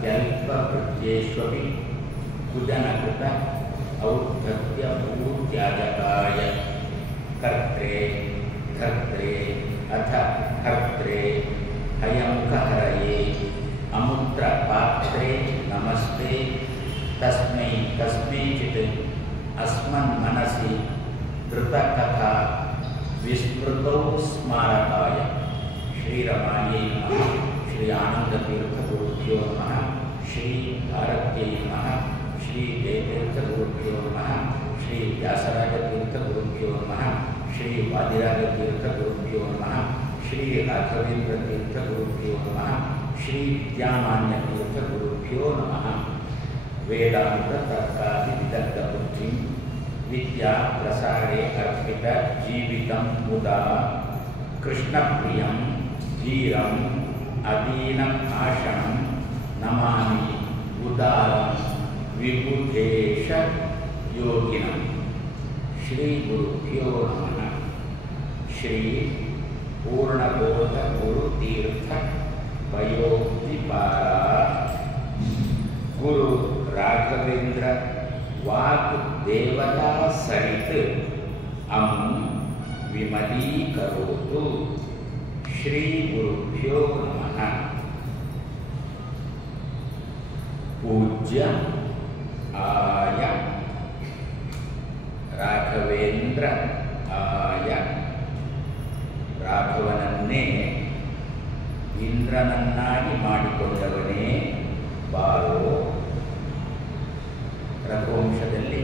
ಅತ್ಯಲ್ಪವೃತ್ಯೇಷ್ವಪಿ ಕುಜನಕೃತ ಔದ್ಧತ್ಯ ಭೂತ್ಯಾಜಕಾಯ ಕರ್ತ್ರೇ ಧರ್ತ್ರೇ ಅಥ ಹರ್ತ್ರೇ ಹಯಮುಖಹರಯೇ ಅಮುತ್ರ ಪಾತ್ರೇ ನಮಸ್ತೆ ತಸ್ಮೈ ಕಸ್ಮೈಚಿತ್ ಅಸ್ಮನ್ ಮನಸಿ ಧೃತಕಥಾ ವಿಸ್ಮೃತೌ ಸ್ಮಾರಕಾಯ ಶ್ರೀರಮಾಯೈ ನಮಃ ಶ್ರೀ ಆನಂದತೀರ್ಥಗುರುಭ್ಯೋ ನಮಃ ಶ್ರೀ ಭಾರತ್ಯೈ ನಮಃ ಶ್ರೀ ಜಯತೀರ್ಥಗುರುಭ್ಯೋ ನಮಃ ಶ್ರೀ ವ್ಯಾಸರಾಜತೀರ್ಥಗುರುಭ್ಯೋ ನಮಃ ಶ್ರೀ ವಾದಿರಾಜತೀರ್ಥಗುರುಭ್ಯೋ ನಮಃ ಶ್ರೀ ರಾಘವೇಂದ್ರತೀರ್ಥಗುರುಭ್ಯೋ ನಮಃ ಶ್ರೀ ವಿದ್ಯಾಮಾನ್ಯತೀರ್ಥಗುರುಭ್ಯೋ ನಮಃ ವೇದಾಂತ ತರ್ಕಾದಿ ವಿದಗ್ಧ ಬುದ್ಧಿಂ ವಿದ್ಯಾ ಪ್ರಸಾರೇ ಅರ್ಪಿತ ಜೀವಿತಂ ಮುದಾ ಕೃಷ್ಣಪ್ರಿಯಂ ಧೀರಂ ಅದೀನಂ ಆಶಣಂ ನಮಾಮಿ ಉದಾರಂ ವಿಬುಧೇಶ ಯೋಗಿನಂ ಶ್ರೀ ಗುರುಭ್ಯೋ ನಮಃ ಶ್ರೀ ಪೂರ್ಣಬೋಧ ಗುರುತೀರ್ಥ ಪಯೋಕ್ತಿಪಾರ ಗುರು ರಾಘವೇಂದ್ರ ವಾಕ್ ದೇವತಾ ಸಹಿತ ಅಂ ವಿಮಲೀಕರೋತು ಶ್ರೀ ಗುರುಭ್ಯೋ ನಮಃ ಪೂಜ್ಯ ಆಯ ರಾಘವೇಂದ್ರ ಆಯ ರಾಘವನನ್ನೇ ಇಂದ್ರನನ್ನಾಗಿ ಮಾಡಿಕೊಂಡವನೇ ಬಾರೋ ರಘುವಂಶದಲ್ಲಿ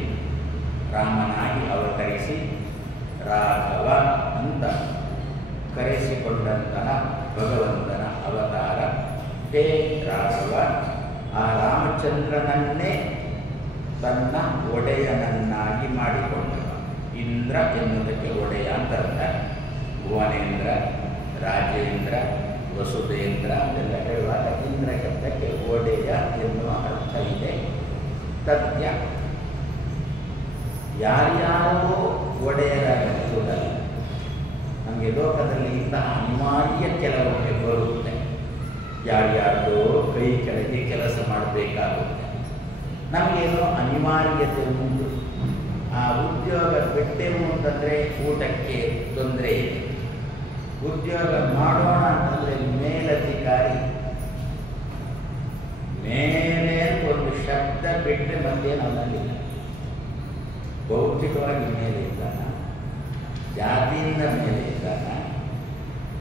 ರಾಮನಾಗಿ ಅವತರಿಸಿ ರಾಘವ ಅಂತ ಕರೆಸಿಕೊಂಡಂತಹ ಭಗವಂತನ ಅವತಾರ ಹೇ ರಾಘವ ಆ ರಾಮಚಂದ್ರನನ್ನೇ ತನ್ನ ಒಡೆಯನನ್ನಾಗಿ ಮಾಡಿಕೊಂಡವ. ಇಂದ್ರ ಎನ್ನುವುದಕ್ಕೆ ಒಡೆಯ ಅಂತ ಅರ್ಥ. ಭುವನೇಂದ್ರ, ರಾಜೇಂದ್ರ, ವಸುದೇಂದ್ರ ಅಂತೆಲ್ಲ ಹೇಳುವಾಗ ಇಂದ್ರ ಶಬ್ದಕ್ಕೆ ಒಡೆಯ ಎನ್ನುವ ಅರ್ಥ ಇದೆ. ಸತ್ಯ ಯಾರ್ಯಾರೋ ಒಡೆಯರಾಗಿರುವುದಲ್ಲ. ನಮಗೆ ಲೋಕದಲ್ಲಿ ಇಂತಹ ಅನಿವಾರ್ಯ ಕೆಲವೊಮ್ಮೆ ಬರುತ್ತೆ. ಯಾರ್ಯಾರ್ದೋ ಕೈ ಕೆಳಗೆ ಕೆಲಸ ಮಾಡಬೇಕಾಗುತ್ತೆ. ನಮಗೇನೋ ಅನಿವಾರ್ಯತೆ ಉಂಟು. ಆ ಉದ್ಯೋಗ ಬಿಟ್ಟೆವು ಅಂತಂದರೆ ಊಟಕ್ಕೆ ತೊಂದರೆ ಇದೆ. ಉದ್ಯೋಗ ಮಾಡೋಣ ಅಂತಂದರೆ ಮೇಲಧಿಕಾರಿ ಮೇಲೆ ಒಂದು ಶಬ್ದ ಬಿಟ್ಟರೆ ಮತ್ತೆ ನಮ್ಮಲ್ಲಿಲ್ಲ. ಭೌತಿಕವಾಗಿ ಮೇಲೆ ಇದ್ದಾನ, ಜಾತಿಯಿಂದ ಮೇಲೆ ಇದ್ದಾನ,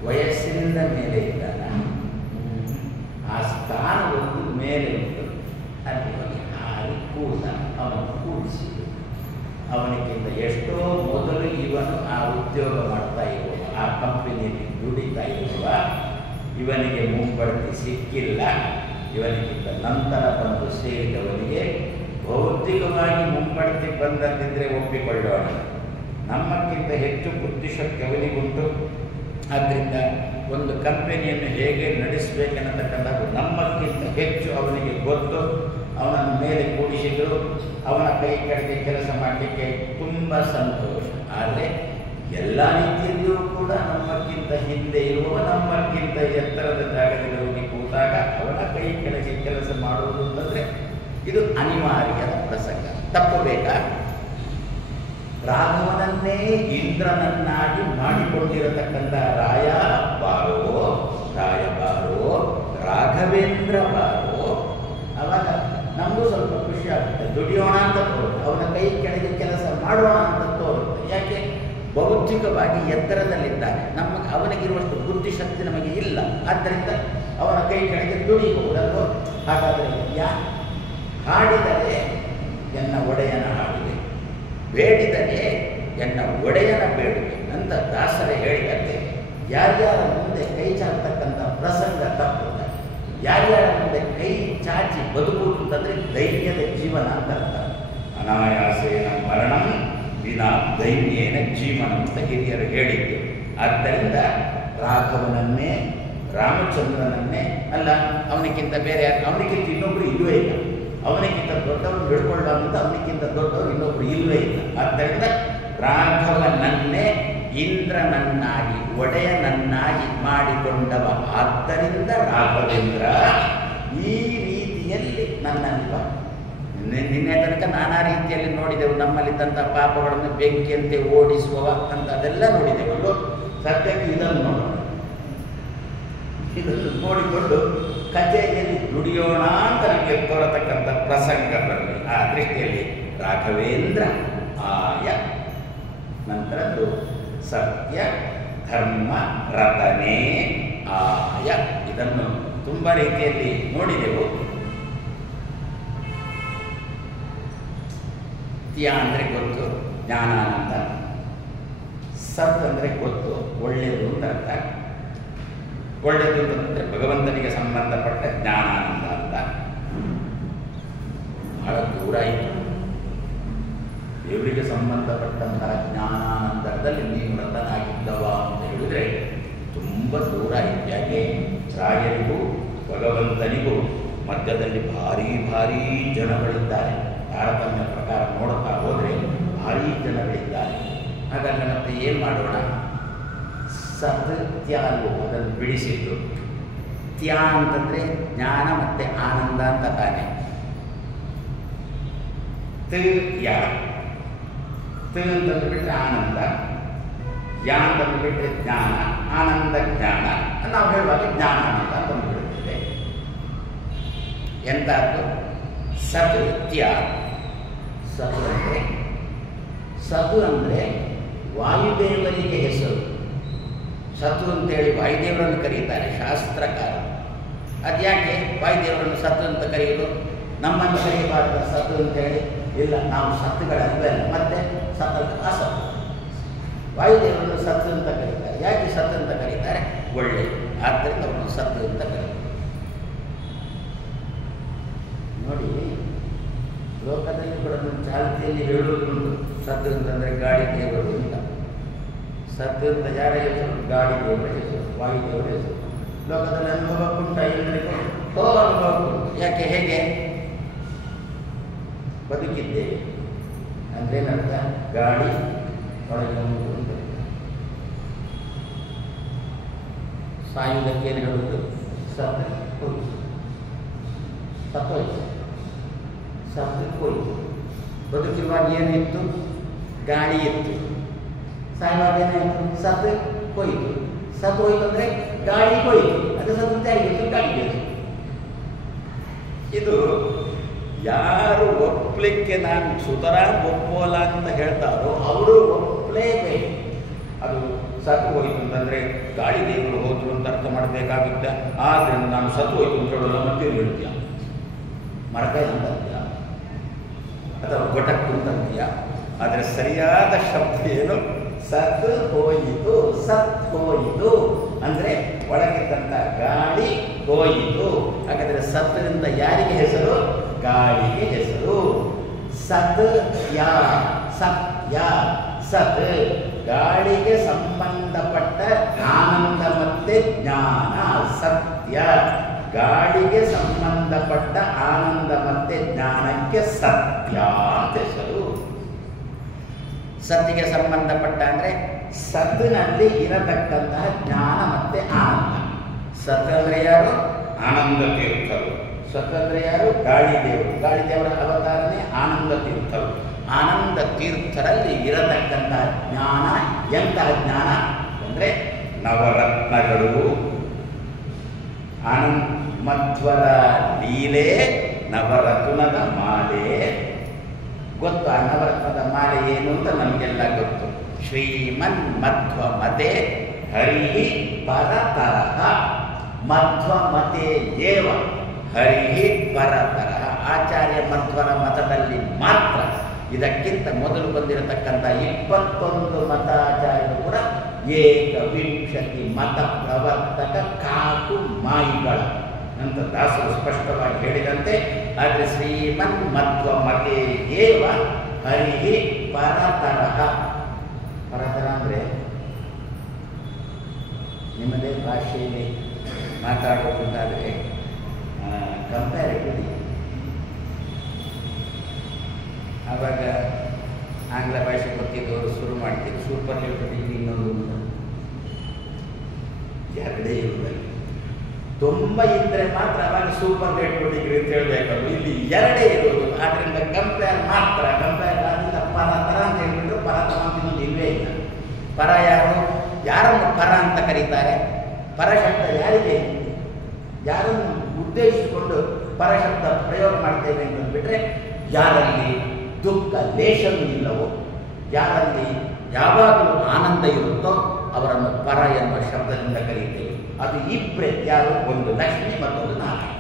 ವಯಸ್ಸಿನಿಂದ ಮೇಲೆ ಇದ್ದಾನ, ಆ ಸ್ಥಾನ ಒಂದು ಮೇಲೆ ಉಂಟು. ಅಲ್ಲಿ ಹೋಗಿ ಹಾರಿ ಕೂತ ಅವನು ಕೂಡಿಸಿ ಅವನಿಗಿಂತ ಎಷ್ಟೋ ಮೊದಲು ಇವನು ಆ ಉದ್ಯೋಗ ಮಾಡ್ತಾ ಇರುವ ಆ ಕಂಪನಿಯಲ್ಲಿ ದುಡಿತಾ ಇರುವ ಇವನಿಗೆ ಮುಂಬಡ್ತಿ ಸಿಕ್ಕಿಲ್ಲ. ಇವನಿಗಿಂತ ನಂತರ ಬಂದು ಸೇರಿದವನಿಗೆ ಭೌತಿಕವಾಗಿ ಮುಂಬಡ್ತಿ ಬಂದಂತಿದ್ರೆ ಒಪ್ಪಿಕೊಳ್ಳೋಣ. ನಮ್ಮಕ್ಕಿಂತ ಹೆಚ್ಚು ಬುದ್ಧಿಶಕ್ತಿ ಅವನಿಗುಂಟು. ಆದ್ದರಿಂದ ಒಂದು ಕಂಪನಿಯನ್ನು ಹೇಗೆ ನಡೆಸಬೇಕೆನ್ನತಕ್ಕಂಥದ್ದು ನಮ್ಮಕ್ಕಿಂತ ಹೆಚ್ಚು ಅವನಿಗೆ ಗೊತ್ತು. ಅವನನ್ನು ಮೇಲೆ ಕೂಡಿಸಿದ್ರು. ಅವನ ಕೈ ಕೆಳಗೆ ಕೆಲಸ ಮಾಡಲಿಕ್ಕೆ ತುಂಬ ಸಂತೋಷ. ಆದರೆ ಎಲ್ಲ ರೀತಿಯಲ್ಲಿಯೂ ಕೂಡ ನಮ್ಮಕ್ಕಿಂತ ಹಿಂದೆ ಇರುವ, ನಮ್ಮಕ್ಕಿಂತ ಎತ್ತರದ ಜಾಗದಲ್ಲಿ ಹೋಗಿ ಕೂತಾಗ ಅವನ ಕೈ ಕೆಳಗೆ ಕೆಲಸ ಮಾಡುವುದು ಅಂತಂದರೆ ಇದು ಅನಿವಾರ್ಯದ ಪ್ರಸಂಗ. ತಪ್ಪಬೇಕಾ? ರಾಘವನನ್ನೇ ಇಂದ್ರನನ್ನಾಗಿ ಮಾಡಿಕೊಂಡಿರತಕ್ಕಂಥ ರಾಯ ಬಾರೋ, ರಾಯ ಬಾರೋ, ರಾಘವೇಂದ್ರ ಬಾರೋ. ಆವಾಗ ನಮಗೂ ಸ್ವಲ್ಪ ಖುಷಿ ಆಗುತ್ತೆ. ದುಡಿಯೋಣ ಅಂತ ತೋರುತ್ತೆ, ಅವನ ಕೈ ಕೆಳಗೆ ಕೆಲಸ ಮಾಡೋಣ ಅಂತ ತೋರುತ್ತೆ. ಯಾಕೆ? ಭೌತಿಕವಾಗಿ ಎತ್ತರದಲ್ಲಿದ್ದಾನೆ. ಅವನಿಗಿರುವಷ್ಟು ಬುದ್ಧಿಶಕ್ತಿ ನಮಗೆ ಇಲ್ಲ. ಆದ್ದರಿಂದ ಅವನ ಕೈ ಕೆಳಗೆ ದುಡಿಯಬಹುದಲ್ವೋ? ಹಾಗಾದರೆ ಹಾಡಿದರೆ ಎನ್ನ ಒಡೆಯನ ಹಾಡುವೆ, ಬೇಡಿದರೆ ಎನ್ನ ಒಡೆಯನ ಬೇಡುವೆ ಅಂತ ದಾಸರೇ ಹೇಳಿದಂತೆ ಯಾರ್ಯಾರ ಮುಂದೆ ಕೈ ಚಾಚತಕ್ಕಂಥ ಪ್ರಸಂಗ ತಪ್ಪುತ್ತದೆ. ಯಾರ್ಯಾರ ಮುಂದೆ ಕೈ ಚಾಚಿ ಬದುಕುವುದು ಅಂತಂದರೆ ಧೈರ್ಯದ ಜೀವನ ಅಂತ ಅರ್ಥ. ಅನಾಯಾಸೇನ ಮರಣಂ ವಿನಾ ದೈನ್ಯೇನ ಜೀವನ ಅಂತ ಹಿರಿಯರು ಹೇಳಿದ್ದು. ಆದ್ದರಿಂದ ರಾಘವನನ್ನೇ, ರಾಮಚಂದ್ರನನ್ನೇ ಅಲ್ಲ, ಅವನಿಗಿಂತ ಬೇರೆ ಯಾರು, ಅವನಿಗಿಂತ ಇನ್ನೊಬ್ಬರು ಇಲ್ಲವೇ ಇಲ್ಲ. ಅವನಿಗಿಂತ ದೊಡ್ಡವರು ಹಿಡ್ಕೊಳ್ಳೋ ಅಂತ ಅವನಿಗಿಂತ ದೊಡ್ಡವರು ಇನ್ನೊಬ್ಬರು ಇಲ್ಲವೇ ಇಲ್ಲ. ಆದ್ದರಿಂದ ರಾಘವನನ್ನೇ ಇಂದ್ರನನ್ನಾಗಿ ಒಡೆಯನನ್ನಾಗಿ ಮಾಡಿಕೊಂಡವ. ಆದ್ದರಿಂದ ರಾಘವೇಂದ್ರ ಈ ರೀತಿಯ ಎಲ್ಲಿ ನನ್ನಲ್ಲಿವ? ನಿನ್ನೆ ತನಕ ನಾನಾ ರೀತಿಯಲ್ಲಿ ನೋಡಿದೆವು. ನಮ್ಮಲ್ಲಿದ್ದಂಥ ಪಾಪಗಳನ್ನು ಬೆಂಕಿಯಂತೆ ಓಡಿಸುವ ಅಂತ ಅದೆಲ್ಲ ನೋಡಿದೆವಲ್ಲೋ. ಸದ್ಯಕ್ಕೆ ಇದನ್ನು ನೋಡೋಣ. ಇದನ್ನು ನೋಡಿಕೊಂಡು ಕಚೇರಿಯಲ್ಲಿ ದುಡಿಯೋಣ ಅಂತ ನಮಗೆ ತೋರತಕ್ಕಂಥ ಪ್ರಸಂಗ ಬರಲಿ. ಆ ದೃಷ್ಟಿಯಲ್ಲಿ ರಾಘವೇಂದ್ರ ಆಯ, ನಂತರದ್ದು ಸತ್ಯ ಧರ್ಮ ರತನೇ ಆಯ. ಇದನ್ನು ತುಂಬ ರೀತಿಯಲ್ಲಿ ನೋಡಿದೆವು. ತ್ಯ ಅಂದರೆ ಗೊತ್ತು, ಜ್ಞಾನಾನಂದ. ಸತ್ ಅಂದರೆ ಗೊತ್ತು, ಒಳ್ಳೆಯದು ಅಂತ ಅರ್ಥ. ಒಳ್ಳೆಯದು ಅಂತಂದರೆ ಭಗವಂತನಿಗೆ ಸಂಬಂಧಪಟ್ಟ ಜ್ಞಾನಾನಂದ ಅಂತ. ಬಹಳ ದೂರ ಇತ್ತು. ದೇವರಿಗೆ ಸಂಬಂಧಪಟ್ಟಂತಹ ಜ್ಞಾನಾನಂದದಲ್ಲಿ ನೀವು ರತನಾಗಿದ್ದವ ಅಂತ ಹೇಳಿದರೆ ತುಂಬ ದೂರ ಇತ್ತು. ಯಾಕೆ? ರಾಯರಿಗೂ ಭಗವಂತನಿಗೂ ಮಧ್ಯದಲ್ಲಿ ಭಾರೀ ಭಾರೀ ಜನಗಳಿದ್ದಾರೆ. ತಾರತಮ್ಯ ಪ್ರಕಾರ ನೋಡ್ತಾ ಹೋದರೆ ಭಾರೀ ಜನಗಳಿದ್ದಾರೆ. ಹಾಗಾದರೆ ಮತ್ತೆ ಏನು ಮಾಡೋಣ? ಸತ್ ತ್ಯಾಲು ಅದನ್ನು ಬಿಡಿಸಿದ್ದು. ತ್ಯಾ ಅಂತಂದರೆ ಜ್ಞಾನ ಮತ್ತು ಆನಂದ ಅಂತ ತಾನೆ. ತ ಯಾ, ತ ಅಂತಂದು ಬಿಟ್ಟರೆ ಆನಂದ, ಯಾ ಅಂತಂದು ಬಿಟ್ಟರೆ ಜ್ಞಾನ, ಆನಂದ ಜ್ಞಾನ. ನಾವು ಹೇಳುವಾಗ ಜ್ಞಾನಾನಂದ ಅಂತಂದು ಬಿಡುತ್ತೇವೆ. ಎಂಥದ್ದು? ಸತ್ ತ್ಯ. ಸತು ಅಂದರೆ, ಸತು ಅಂದರೆ ವಾಯುದೇವರಿಗೆ ಹೆಸರು. ಸತು ಅಂತೇಳಿ ವಾಯುದೇವರನ್ನು ಕರೀತಾರೆ ಶಾಸ್ತ್ರಕಾರ. ಅದ್ಯಾಕೆ ವಾಯುದೇವರನ್ನು ಸತ್ತು ಅಂತ ಕರೆಯೋದು? ನಮ್ಮನ್ನು ಕರೆಯಬಾರ್ದು ಸತ್ತು ಅಂತೇಳಿ? ಇಲ್ಲ, ನಾವು ಸತ್ತುಗಳಲ್ವೇ ಅಲ್ಲ, ಮತ್ತೆ ಸತ್ತ ಅಸತ್ತು. ವಾಯುದೇವರನ್ನು ಸತ್ತು ಅಂತ ಕರೀತಾರೆ. ಯಾಕೆ ಸತ್ತು ಅಂತ ಕರೀತಾರೆ? ಒಳ್ಳೆ, ಆದ್ದರಿಂದ ಅವರನ್ನು ಸತ್ತು ಅಂತ ಕರೀತಾರೆ. ನೋಡಿ, ಲೋಕದಲ್ಲಿ ಕೂಡ ಚಾಲ್ತಿಯಲ್ಲಿ ಹೇಳುವುದುಂಟು, ಸತ್ತು ಅಂತಂದರೆ ಗಾಡಿ ದೇವರು ಅಂತ. ಸತ್ತು ಅಂತ ಯಾರ ಹೆಸರು? ಗಾಡಿ ದೇವರ ಹೆಸರು, ವಾಯುದೇವರ ಹೆಸರು. ಲೋಕದಲ್ಲಿ ಅನುಭವಕ್ಕುಂಟ ಎಲ್ಲರಿಗೂ ಅನುಭವಕ್ಕುಂಟು. ಯಾಕೆ? ಹೇಗೆ ಬದುಕಿದ್ದೇವೆ ಅಂದ್ರೇನರ್ಥ? ಗಾಡಿ ಒಳಗೆ ಉಂಟು. ಸಾಯುವುದಕ್ಕೇನು ಹೇಳುವುದು? ಸತ್ತು ಹೋಯ್ತು, ಸತ್ತೋಯ್ತು, ಸತ್ತು ಹೋಯ್ತು. ಬದುಕಿರುವಾಗ ಏನಿತ್ತು? ಗಾಳಿ ಇತ್ತು. ಸಾಯುವಾಗ ಏನಾಯಿತು? ಸತ್ತು ಹೋಯಿತು. ಸತ್ತು ಹೋಯ್ತು ಅಂದರೆ ಗಾಳಿ ಹೋಯಿತು, ಅದು ಸತ್ತು ಆಗಿತ್ತು, ಗಾಳಿ ಹೋಯಿತು. ಇದು ಯಾರು ಒಪ್ಪಲಿಕ್ಕೆ ನಾನು ಸುತರಾಂ ಒಪ್ಪೋಲ್ಲ ಅಂತ ಹೇಳ್ತಾರೋ ಅವರು ಒಪ್ಪಲೇಬೇಕು. ಅದು ಸತ್ತು ಹೋಯಿತು ಅಂತಂದರೆ ಗಾಳಿ ದೇವರು ಹೋದ್ರು ಅಂತ ಅರ್ಥ ಮಾಡಬೇಕಾಗುತ್ತೆ. ಆದ್ದರಿಂದ ನಾನು ಸತ್ತು ಹೋಯ್ತು ಅಂತ ಹೇಳೋಲ್ಲ, ಮತ್ತೆ ಹೇಳ್ತೀಯ ಮರಕಾಯಿ ಅಂತಂತೀಯ ಅಥವಾ ಗೊಟಕ್ಕು ಅಂತಂತೀಯ. ಆದರೆ ಸರಿಯಾದ ಶಬ್ದ ಏನು? ಸತ್ ಹೋಯಿತು. ಸತ್ ಹೋಯಿತು ಅಂದರೆ ಒಳಗಿದ್ದಂಥ ಗಾಳಿ ಹೋಯಿತು. ಹಾಗಾದರೆ ಸತ್ರಿಂದ ಯಾರಿಗೆ ಹೆಸರು? ಗಾಳಿಗೆ ಹೆಸರು. ಸತ್ ಯಾ, ಸತ್ಯ, ಸತ್ ಗಾಳಿಗೆ ಸಂಬಂಧಪಟ್ಟ ಆನಂದ ಮತ್ತೆ ಜ್ಞಾನ. ಸತ್ಯ ಗಾಳಿಗೆ ಸಂಬಂಧಪಟ್ಟ ಆನಂದ ಮತ್ತೆ ಜ್ಞಾನಕ್ಕೆ ಸತ್ಯ ಅಂತ ಹೆಸರು. ಸತ್ತಿಗೆ ಸಂಬಂಧಪಟ್ಟ ಅಂದರೆ ಸತ್ತಿನಲ್ಲಿ ಇರತಕ್ಕಂತಹ ಜ್ಞಾನ ಮತ್ತೆ ಆನಂದ. ಸತ್ ಅಂದರೆ ಯಾರು? ಆನಂದ ತೀರ್ಥರು. ಸತ್ ಅಂದರೆ ಯಾರು? ಗಾಳಿ ದೇವರು. ಗಾಳಿ ದೇವರ ಅವತಾರನೇ ಆನಂದ ತೀರ್ಥರು. ಆನಂದ ತೀರ್ಥರಲ್ಲಿ ಇರತಕ್ಕಂತಹ ಜ್ಞಾನ ಎಂತಹ ಜ್ಞಾನ ಅಂದರೆ ನವರತ್ನಗಳು, ಮಧ್ವರ ಲೀಲೆ, ನವರತ್ನದ ಮಾಲೆ. ಗೊತ್ತು ಆ ನವರತ್ನದ ಮಾಲೆ ಏನು ಅಂತ ನಮಗೆಲ್ಲ ಗೊತ್ತು. ಶ್ರೀಮನ್ ಮಧ್ವ ಮತೆ ಹರಿ ಪರತರಹ. ಮಧ್ವ ಮತೆ ಏವ ಹರಿ ಪರತರಹ. ಆಚಾರ್ಯ ಮಧ್ವರ ಮತದಲ್ಲಿ ಮಾತ್ರ. ಇದಕ್ಕಿಂತ ಮೊದಲು ಬಂದಿರತಕ್ಕಂಥ 21 ಮತಾಚಾರ್ಯರು ಕೂಡ ಏಕವಿಂಶತಿ ಮತ ಪ್ರವರ್ತಕ ಕಾಕು ಮಾಯಿಗಳ ಅಂತ ದಾಸರು ಸ್ಪಷ್ಟವಾಗಿ ಹೇಳಿದಂತೆ. ಆದರೆ ಶ್ರೀಮನ್ ಮಧ್ವ ಮತೆ ಏವ ಹರಿ ಪರತರಹ. ಪರತರ ಅಂದರೆ ನಿಮ್ಮದೇ ಭಾಷೆಯಲ್ಲಿ ಮಾತಾಡೋದಾದರೆ ಕಂಪ್ಯಾರಿಟಿವ್. ಆವಾಗ ಆಂಗ್ಲ ಭಾಷೆ ಗೊತ್ತಿದ್ದವರು ಶುರು ಮಾಡ್ತೀವಿ ಸೂಪರ್ಲೇಟಿವ್ ಡಿಗ್ರಿ ಇನ್ನೊಂದು ಎರಡೇ ಇರುವುದಿಲ್ಲ. ತುಂಬ ಇದ್ದರೆ ಮಾತ್ರ ಅವಾಗ ಸೂಪರ್ ರೇಟ್ ಡಿಗ್ರಿ ಅಂತ ಹೇಳಬೇಕಲ್ಲ. ಇಲ್ಲಿ ಎರಡೇ ಇರೋದು. ಆದ್ದರಿಂದ ಕಂಪೇರ್ ಆದ್ದರಿಂದ ಪರತರ ಅಂತ ಹೇಳ್ಬಿಟ್ರು ಪರತಮ ಅಂತ ಇನ್ನೊಂದು ಇಲ್ಲವೇ ಇಲ್ಲ. ಪರ ಯಾರು? ಯಾರನ್ನು ಪರ ಅಂತ ಕರೀತಾರೆ? ಪರಶಬ್ದ ಯಾರಿಗೆ, ಯಾರನ್ನು ಉದ್ದೇಶಿಸಿಕೊಂಡು ಪರಶಬ್ದ ಪ್ರಯೋಗ ಮಾಡ್ತೇವೆ ಅಂತ ಬಿಟ್ಟರೆ, ಯಾರಲ್ಲಿ ದುಃಖ ಲೇಷವೂ ಇಲ್ಲವೋ, ಯಾರಲ್ಲಿ ಯಾವಾಗಲೂ ಆನಂದ ಇರುತ್ತೋ ಅವರನ್ನು ಪರ ಎನ್ನುವ ಶಬ್ದದಿಂದ ಕರೀತೇವೆ. ಅದು ಇಬ್ಬರೇ. ಯಾರು? ಒಂದು ಲಕ್ಷ್ಮಿ, ಮತ್ತೊಂದು ನಾರಾಯಣ.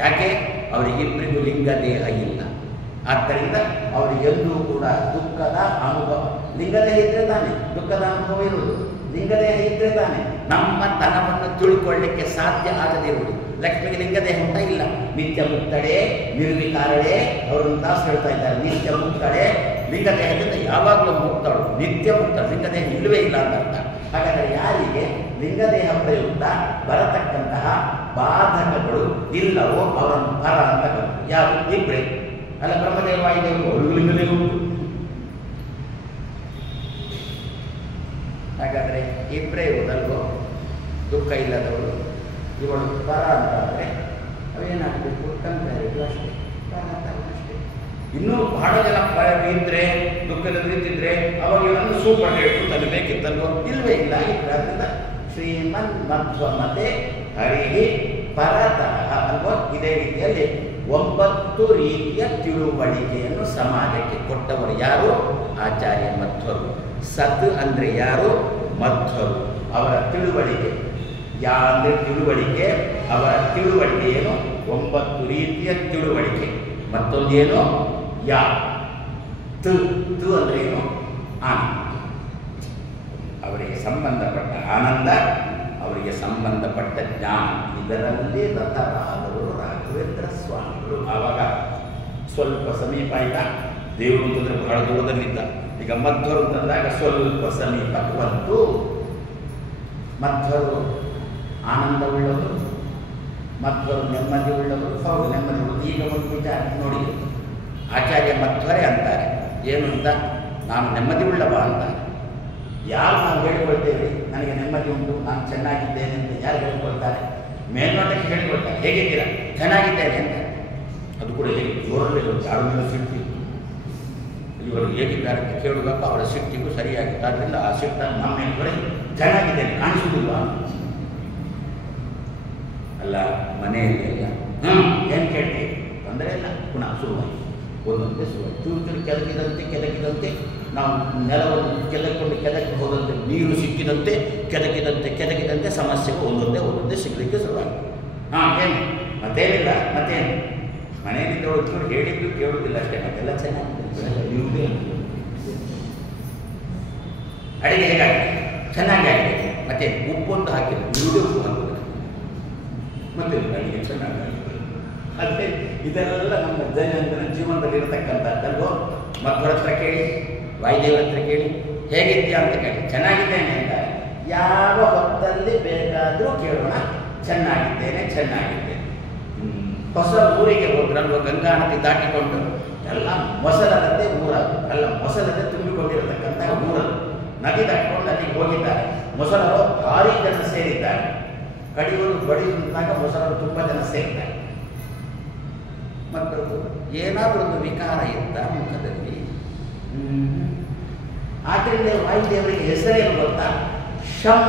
ಯಾಕೆ? ಅವರಿಗಿಬ್ಬರಿಗೂ ಲಿಂಗ ದೇಹ ಇಲ್ಲ. ಆದ್ದರಿಂದ ಅವರಿಗೆಲ್ಲೂ ಕೂಡ ದುಃಖದ ಅನುಭವ. ಲಿಂಗದೇಹ ಇದ್ದರೆ ತಾನೆ ದುಃಖದ ಅನುಭವ ಇರುವುದು. ಲಿಂಗದೇಹ ಇದ್ದರೆ ತಾನೆ ನಮ್ಮ ತನವನ್ನು ತಿಳ್ಕೊಳ್ಳಿಕ್ಕೆ ಸಾಧ್ಯ ಆಗದಿರುವುದು. ಲಕ್ಷ್ಮಿಗೆ ಲಿಂಗದೇಹ ಉಂಟ? ಇಲ್ಲ. ನಿತ್ಯ ಮುಕ್ತಡೆ ನಿರ್ವಿಕಾರಳೆ ಅವರನ್ನು ದಾಸ ಹೇಳ್ತಾ ಇದ್ದಾರೆ. ನಿತ್ಯ ಮುಕ್ತಡೆ, ಲಿಂಗದೇಹದಿಂದ ಯಾವಾಗಲೂ ಮುಕ್ತಳು, ನಿತ್ಯ ಮುಕ್ತ, ಲಿಂಗದೇಹ ಇಲ್ಲವೇ ಇಲ್ಲ ಅಂತ ಅರ್ಥ. ಹಾಗಾದರೆ ಯಾರಿಗೆ ಲಿಂಗದೇಹ ಪ್ರಯುಕ್ತ ಬರತಕ್ಕಂತಹ ಬಾಧಕಗಳು ಇಲ್ಲವೋ ಅವರನ್ನು ಪರ ಅಂತ ಕರೀತಾರೆ. ಯಾರು? ಇಬ್ಬರೇ ಅಲ್ಲ. ಬ್ರಹ್ಮದೇವ ವಾಯುದೇವರು ಅವರು ಲಿಂಗದೇಹ ಉಂಟು. ಹಾಗಾದರೆ ಇಬ್ಬರೇ ಇರುವುದಲ್ವೋ ದುಃಖ ಇಲ್ಲದವರು. ಇವಳು ಪರ ಅಂತಾದರೆ ಅವೇನಾಗಬೇಕು? ಕಂಪೇರಿಟಿವ್ ಅಷ್ಟೇ, ಪರ ಅಂತ ಅಷ್ಟೇ. ಇನ್ನೂ ಬಹಳ ಜನ ಪರ ಇದ್ದರೆ, ದುಃಖದ ರೀತಿದ್ರೆ ಅವಾಗ ಇವನನ್ನು ಸೂಪರ್ ರೇಟ್ ತರಬೇಕಿತ್ತಲ್ವೋ? ಇಲ್ಲವೇ ಇಲ್ಲ. ಇದರಿಂದ ಶ್ರೀಮನ್ ಮಧ್ವಮತೆ ಹರಿಹಿ ಪರತರಹ ಅಲ್ವೋ? ಇದೇ ರೀತಿಯಲ್ಲಿ 9 ರೀತಿಯ ತಿಳುವಳಿಕೆಯನ್ನು ಸಮಾಜಕ್ಕೆ ಕೊಟ್ಟವರು ಯಾರು? ಆಚಾರ್ಯ ಮಧ್ವರು. ಸತ್ ಅಂದರೆ ಯಾರು? ಮಧ್ವರು. ಅವರ ತಿಳುವಳಿಕೆ ಅಂದರೆ ತಿಳುವಳಿಕೆ, ಅವರ ತಿಳುವಳಿಕೆ ಏನು? 9 ರೀತಿಯ ತಿಳುವಳಿಕೆ. ಮತ್ತೊಂದೇನು? ಯಾ ತು ಅಂದರೆ ಏನು? ಆನಂದ. ಅವರಿಗೆ ಸಂಬಂಧಪಟ್ಟ ಆನಂದ, ಅವರಿಗೆ ಸಂಬಂಧಪಟ್ಟ ಜ್ಞಾನ. ಇದರಲ್ಲಿ ರಥರಾದವರು ರಾಘವೇಂದ್ರ ಸ್ವಾಮಿಗಳು. ಆವಾಗ ಸ್ವಲ್ಪ ಸಮೀಪ ಆಯಿತಾ? ದೇವರು ಅಂತಂದರೆ ಬಹಳ ದೂರದಲ್ಲಿದ್ದ. ಈಗ ಮಧ್ವರು ಅಂತಂದಾಗ ಸ್ವಲ್ಪ ಸಮೀಪಕ್ಕೆ ಬಂತು. ಮಧ್ವರು ಆನಂದವುಳ್ಳವರು, ಮಧ್ವರು ನೆಮ್ಮದಿ ಉಳ್ಳವರು. ಹೌದು, ನೆಮ್ಮದಿ ಉಳ್ಳವರು. ಈಗ ಒಂದು ವಿಚಾರ ನೋಡಿ, ಆಚಾರ್ಯ ಮಧ್ವರೇ ಅಂತಾರೆ. ಏನು ಅಂತ? ನಾನು ನೆಮ್ಮದಿ ಉಳ್ಳವ ಅಂತ. ಯಾರು ನಾವು ಹೇಳಿಕೊಳ್ತೇವೆ ನನಗೆ ನೆಮ್ಮದಿ ಉಂಟು, ನಾನು ಚೆನ್ನಾಗಿದ್ದೇನೆ ಅಂತ ಯಾರು ಹೇಳಿಕೊಳ್ತಾರೆ? ಮೇಲ್ನೋಟಕ್ಕೆ ಹೇಳಿಕೊಳ್ತಾರೆ. ಹೇಗಿದ್ದೀರಾ? ಚೆನ್ನಾಗಿದ್ದೇನೆ ಅಂತ. ಅದು ಕೂಡ ಹೇಗೆ ಜೋರಲ್ಲಿ ಯಾರ ಮೇಲೆ ಸಿಟ್ಟಿ ಇವರು ಹೇಗಿದ್ದಾರೆ ಅಂತ ಕೇಳುವಾಗ ಅವರ ಸಿಟ್ಟಿಗೂ ಸರಿಯಾಗಿದೆ. ಆದ್ದರಿಂದ ಆ ಸಿಟ್ಟನ್ನು ನಮ್ಮ ಮೇಲೆ ಚೆನ್ನಾಗಿದ್ದೇನೆ ಕಾಣಿಸುವುದಿಲ್ಲ ಅಲ್ಲ. ಮನೆಯಲ್ಲಿ ಎಲ್ಲ ಏನು ಕೇಳ್ತೀವಿ? ತೊಂದರೆ ಇಲ್ಲ. ಪುನಃ ಶುರುವಾಯಿತು. ಒಂದೊಂದೇ ಶುರುವಾಯಿತು. ಚೂರು ಕೆದಕಿದಂತೆ ನಾವು ನೆಲವನ್ನು ಕೆದಕ್ಕೆ ಹೋದಂತೆ, ನೀರು ಸಿಕ್ಕಿದಂತೆ ಕೆದಕಿದಂತೆ ಸಮಸ್ಯೆಗಳು ಒಂದೊಂದೇ ಸಿಗಲಿಕ್ಕೆ ಶುರುವಾಯಿತು. ಏನು ಮತ್ತೇನಿಲ್ಲ. ಮತ್ತೇನು? ಮನೆಯಲ್ಲಿದ್ದವಳು ಚೂರು ಹೇಳಿದ್ದು ಕೇಳುವುದಿಲ್ಲ ಅಷ್ಟೇ. ಮತ್ತೆಲ್ಲ ಚೆನ್ನಾಗಿದೆ. ಅಡಿಗೆ ಹೇಗಾಗಿದೆ? ಚೆನ್ನಾಗಿ ಆಗಿದೆ. ಮತ್ತೆ ಉಪ್ಪೊಂದು ಹಾಕಿಲ್ಲ, ಇರುವುದೇ ಉಪ್ಪು ಹಾಕಿಲ್ಲ. ಮತ್ತೆ ಅಡಿಗೆ ಚೆನ್ನಾಗಿ. ಅದೇ ಇದೆಲ್ಲ ನಮ್ಮ ದೈನಂದಿನ ಜೀವನದಲ್ಲಿ ಇರತಕ್ಕಂಥದ್ದಲ್ವೋ? ಮಧ್ವರ ಹತ್ರ ಕೇಳಿ, ವಾಯುದೇವರ ಹತ್ರ ಕೇಳಿ, ಹೇಗಿದ್ದೀಯಾ ಅಂತ ಕೇಳಿ. ಚೆನ್ನಾಗಿದ್ದೇನೆ ಅಂತ ಯಾವ ಹೊತ್ತಲ್ಲಿ ಬೇಕಾದರೂ ಕೇಳೋಣ. ಚೆನ್ನಾಗಿದ್ದೇನೆ. ಹೊಸ ಊರಿಗೆ ಹೋದ್ರಲ್ವ, ಗಂಗಾ ನದಿ ದಾಟಿಕೊಂಡು ಎಲ್ಲ ಮೊಸಲದಂತೆ ಊರದು, ಎಲ್ಲ ಮೊಸಲದೆ ತುಂಬಿಕೊಂಡಿರತಕ್ಕಂಥ ಊರದು. ನದಿ ದಾಟಿಕೊಂಡು ಅಲ್ಲಿಗೆ ಹೋಗಿದ್ದಾರೆ. ಮೊಸಲರು ಭಾರೀ ಜನ ಸೇರಿದ್ದಾರೆ. ಕಡಿಯುವುದು ಬಡಿಯುವಂತಾಗ ಮೊಸಲರು ತುಂಬ ಜನ ಸೇರಿದ್ದಾರೆ. ಮತ್ತು ಏನಾದರೂ ಒಂದು ವಿಕಾರ ಇದ್ದ ಮುಖದಲ್ಲಿ. ಆದ್ದರಿಂದ ವಾಯುದೇವರಿಗೆ ಹೆಸರೇನು ಗೊತ್ತಾ? ಶಂ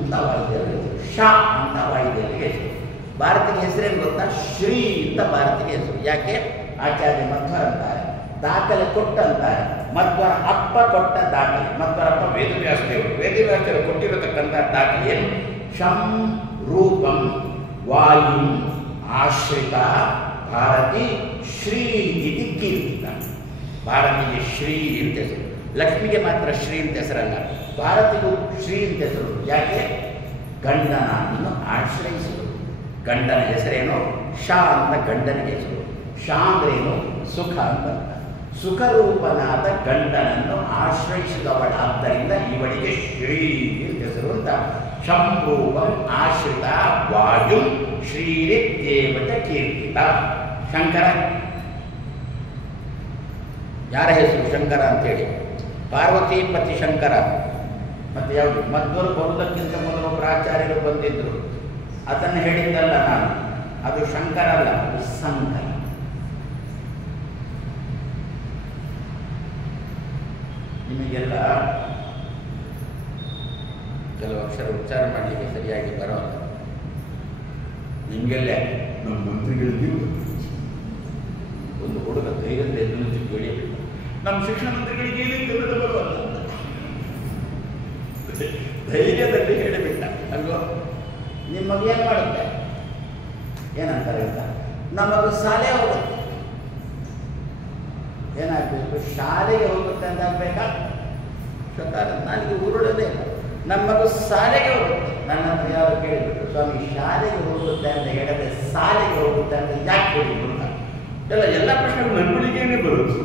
ಅಂತ ವಾಯುದೇವರಿಗೆ ಹೆಸರು, ಶ ಅಂತ ವಾಯುದೇವರಿಗೆ ಹೆಸರು. ಭಾರತಿಗೆ ಹೆಸರೇನು ಗೊತ್ತಾ? ಶ್ರೀ ಅಂತ ಭಾರತಿಗೆ ಹೆಸರು. ಯಾಕೆ? ಆಚಾರ್ಯ ಮಧ್ವರ ಅಂತಾರೆ, ದಾಖಲೆ ಕೊಟ್ಟಂತಾರೆ. ಮಧ್ವರ ಅಪ್ಪ ಕೊಟ್ಟ ದಾಖಲೆ. ಮಧ್ವರಪ್ಪ ವೇದವ್ಯಾಸ ದೇವರು. ವೇದವ್ಯಾಸ ದೇವರು ಕೊಟ್ಟಿರತಕ್ಕಂಥ ದಾಖಲೆ ಏನು? ಶಂ ರೂಪಂ ವಾಯು ಆಶ್ರಿತ ಭಾರತಿ ಶ್ರೀ ಇತಿ ಕೀರ್ತಿತ. ಭಾರತಿಗೆ ಶ್ರೀ ಅಂತ ಹೆಸರು. ಲಕ್ಷ್ಮಿಗೆ ಮಾತ್ರ ಶ್ರೀ ಅಂತ ಹೆಸರಲ್ಲ, ಭಾರತಿಗೂ ಶ್ರೀ ಅಂತ ಹೆಸರು. ಯಾಕೆ? ಗಂಡನನ್ನು ಆಶ್ರಯಿಸುವುದು. ಗಂಡನ ಹೆಸರೇನು? ಶಾ ಅಂತ ಗಂಡನಿಗೆ ಹೆಸರು. ಶಾ ಅಂದ್ರೇನು? ಸುಖ ಅಂತ. ಸುಖರೂಪನಾದ ಗಂಡನನ್ನು ಆಶ್ರಯಿಸಿದವಳಾದ್ದರಿಂದ ಇವಳಿಗೆ ಶ್ರೀ ಅಂತ ಹೆಸರು ಅಂತ. ಶಂಭೂವಂ ಆಶ್ರಿತ ವಾಯು ಶ್ರೀರಿತ್ಯೇವಚ ಕೀರ್ತಿತ. ಶಂಕರ ಯಾರ ಹೆಸರು? ಶಂಕರ ಅಂತೇಳಿ. ಪಾರ್ವತಿ ಪತಿ ಶಂಕರ. ಮತ್ತು ಯಾವುದು? ಮಧ್ವರು ಬರುವುದಕ್ಕಿಂತ ಮೊದಲು ಒಬ್ಬರು ಆಚಾರ್ಯರು ಬಂದಿದ್ದರು. ಅದನ್ನು ಹೇಳಿದ್ದಲ್ಲ ನಾನು, ಅದು ಶಂಕರ ಅಲ್ಲ, ಅದು ಸಂಕರ. ನಿಮಗೆಲ್ಲ ಕೆಲವು ಅಕ್ಷರ ಉಚ್ಚಾರ ಮಾಡಲಿಕ್ಕೆ ಸರಿಯಾಗಿ ಬರೋಲ್ಲ. ನಿಮಗೆಲ್ಲ ನಮ್ಮ ಮಂತ್ರಿಗಳಿಗೆ ಒಂದು ಹುಡುಗ ಧೈರ್ಯದ ಎದ್ದು ಕೇಳಿಬಿಟ್ಟು ನಮ್ಮ ಶಿಕ್ಷಣ ಮಂತ್ರಿಗಳಿಗೆ ಏನೇ ಕನ್ನಡ ಬರೋಲ್ಲ ಧೈರ್ಯದಲ್ಲಿ ಹೇಳಿಬಿಟ್ಟ ಅಲ್ವೋ. ನಿಮಗೆ ಏನು ಮಾಡುತ್ತೆ, ಏನಂತಾರೆ ಅಂತ, ನಮಗೂ ಶಾಲೆ ಹೋಗುತ್ತೆ. ಏನಾಗಬೇಕು, ಶಾಲೆಗೆ ಹೋಗುತ್ತೆ ಅಂತ ಆಗ್ಬೇಕಾ? ನನಗೆ ಉರುಳದೇ ಇಲ್ಲ, ನಮಗೂ ಶಾಲೆಗೆ ಹೋಗುತ್ತೆ. ನನ್ನ ಹತ್ರ ಯಾರು ಕೇಳಿಬಿಟ್ಟು, ಸ್ವಾಮಿ ಶಾಲೆಗೆ ಹೋಗುತ್ತೆ ಅಂತ ಹೇಳದೆ ಶಾಲೆಗೆ ಹೋಗುತ್ತೆ ಅಂತ ಯಾಕೆ ಹೇಳಿದ್ರು? ಎಲ್ಲ ಪ್ರಶ್ನೆಗಳು ನನ್ಗಳಿಗೇನೆ ಬರುತ್ತೆ.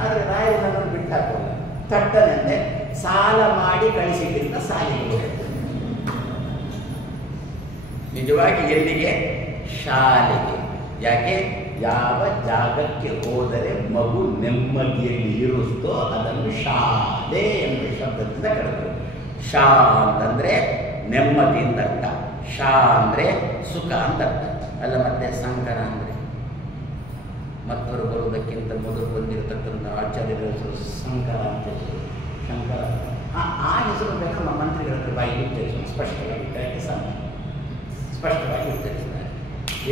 ಆದರೆ ರಾಯರು ನನ್ನನ್ನು ಬಿಟ್ಟು ಹಾಕೋಲ್ಲ. ತಟ್ಟನೆ ಸಾಲ ಮಾಡಿ ಕಳಿಸಿದ್ರಿಂದ ಶಾಲೆಗೆ ಹೋಗುತ್ತೆ. ನಿಜವಾಗಿ ಎಲ್ಲಿಗೆ? ಶಾಲೆಗೆ. ಯಾಕೆ? ಯಾವ ಜಾಗಕ್ಕೆ ಹೋದರೆ ಮಗು ನೆಮ್ಮದಿಯಲ್ಲಿ ಇರುತ್ತೋ ಅದನ್ನು ಶಾಲೆ ಎಂಬ ಶಬ್ದದಿಂದ ಕರೆದರು. ಶಾ ಅಂತಂದರೆ ನೆಮ್ಮದಿ ಅಂತ ಅರ್ಥ, ಶಾ ಅಂದರೆ ಸುಖ ಅಂತ ಅರ್ಥ ಅಲ್ಲ. ಮತ್ತೆ ಸಂಕರ ಅಂದರೆ ಮತ್ತವರು ಬರುವುದಕ್ಕಿಂತ ಮೊದಲು ಬಂದಿರತಕ್ಕಂಥ ಆಚಾರ್ಯರ ಹೆಸರು ಸಂಕರ ಅಂತ ಹೆಸರು. ಶಂಕರ ಆ ಹೆಸರು ಬೇಕು ನಮ್ಮ ಮಂತ್ರಿಗಳ ಹತ್ರ ಬಾಯಿ ಉಚ್ಚರಿಸೋಣ, ಸ್ಪಷ್ಟವಾಗಿ ಸ್ಪಷ್ಟವಾಗಿ ಉಚ್ಚರಿಸ್ತಾರೆ.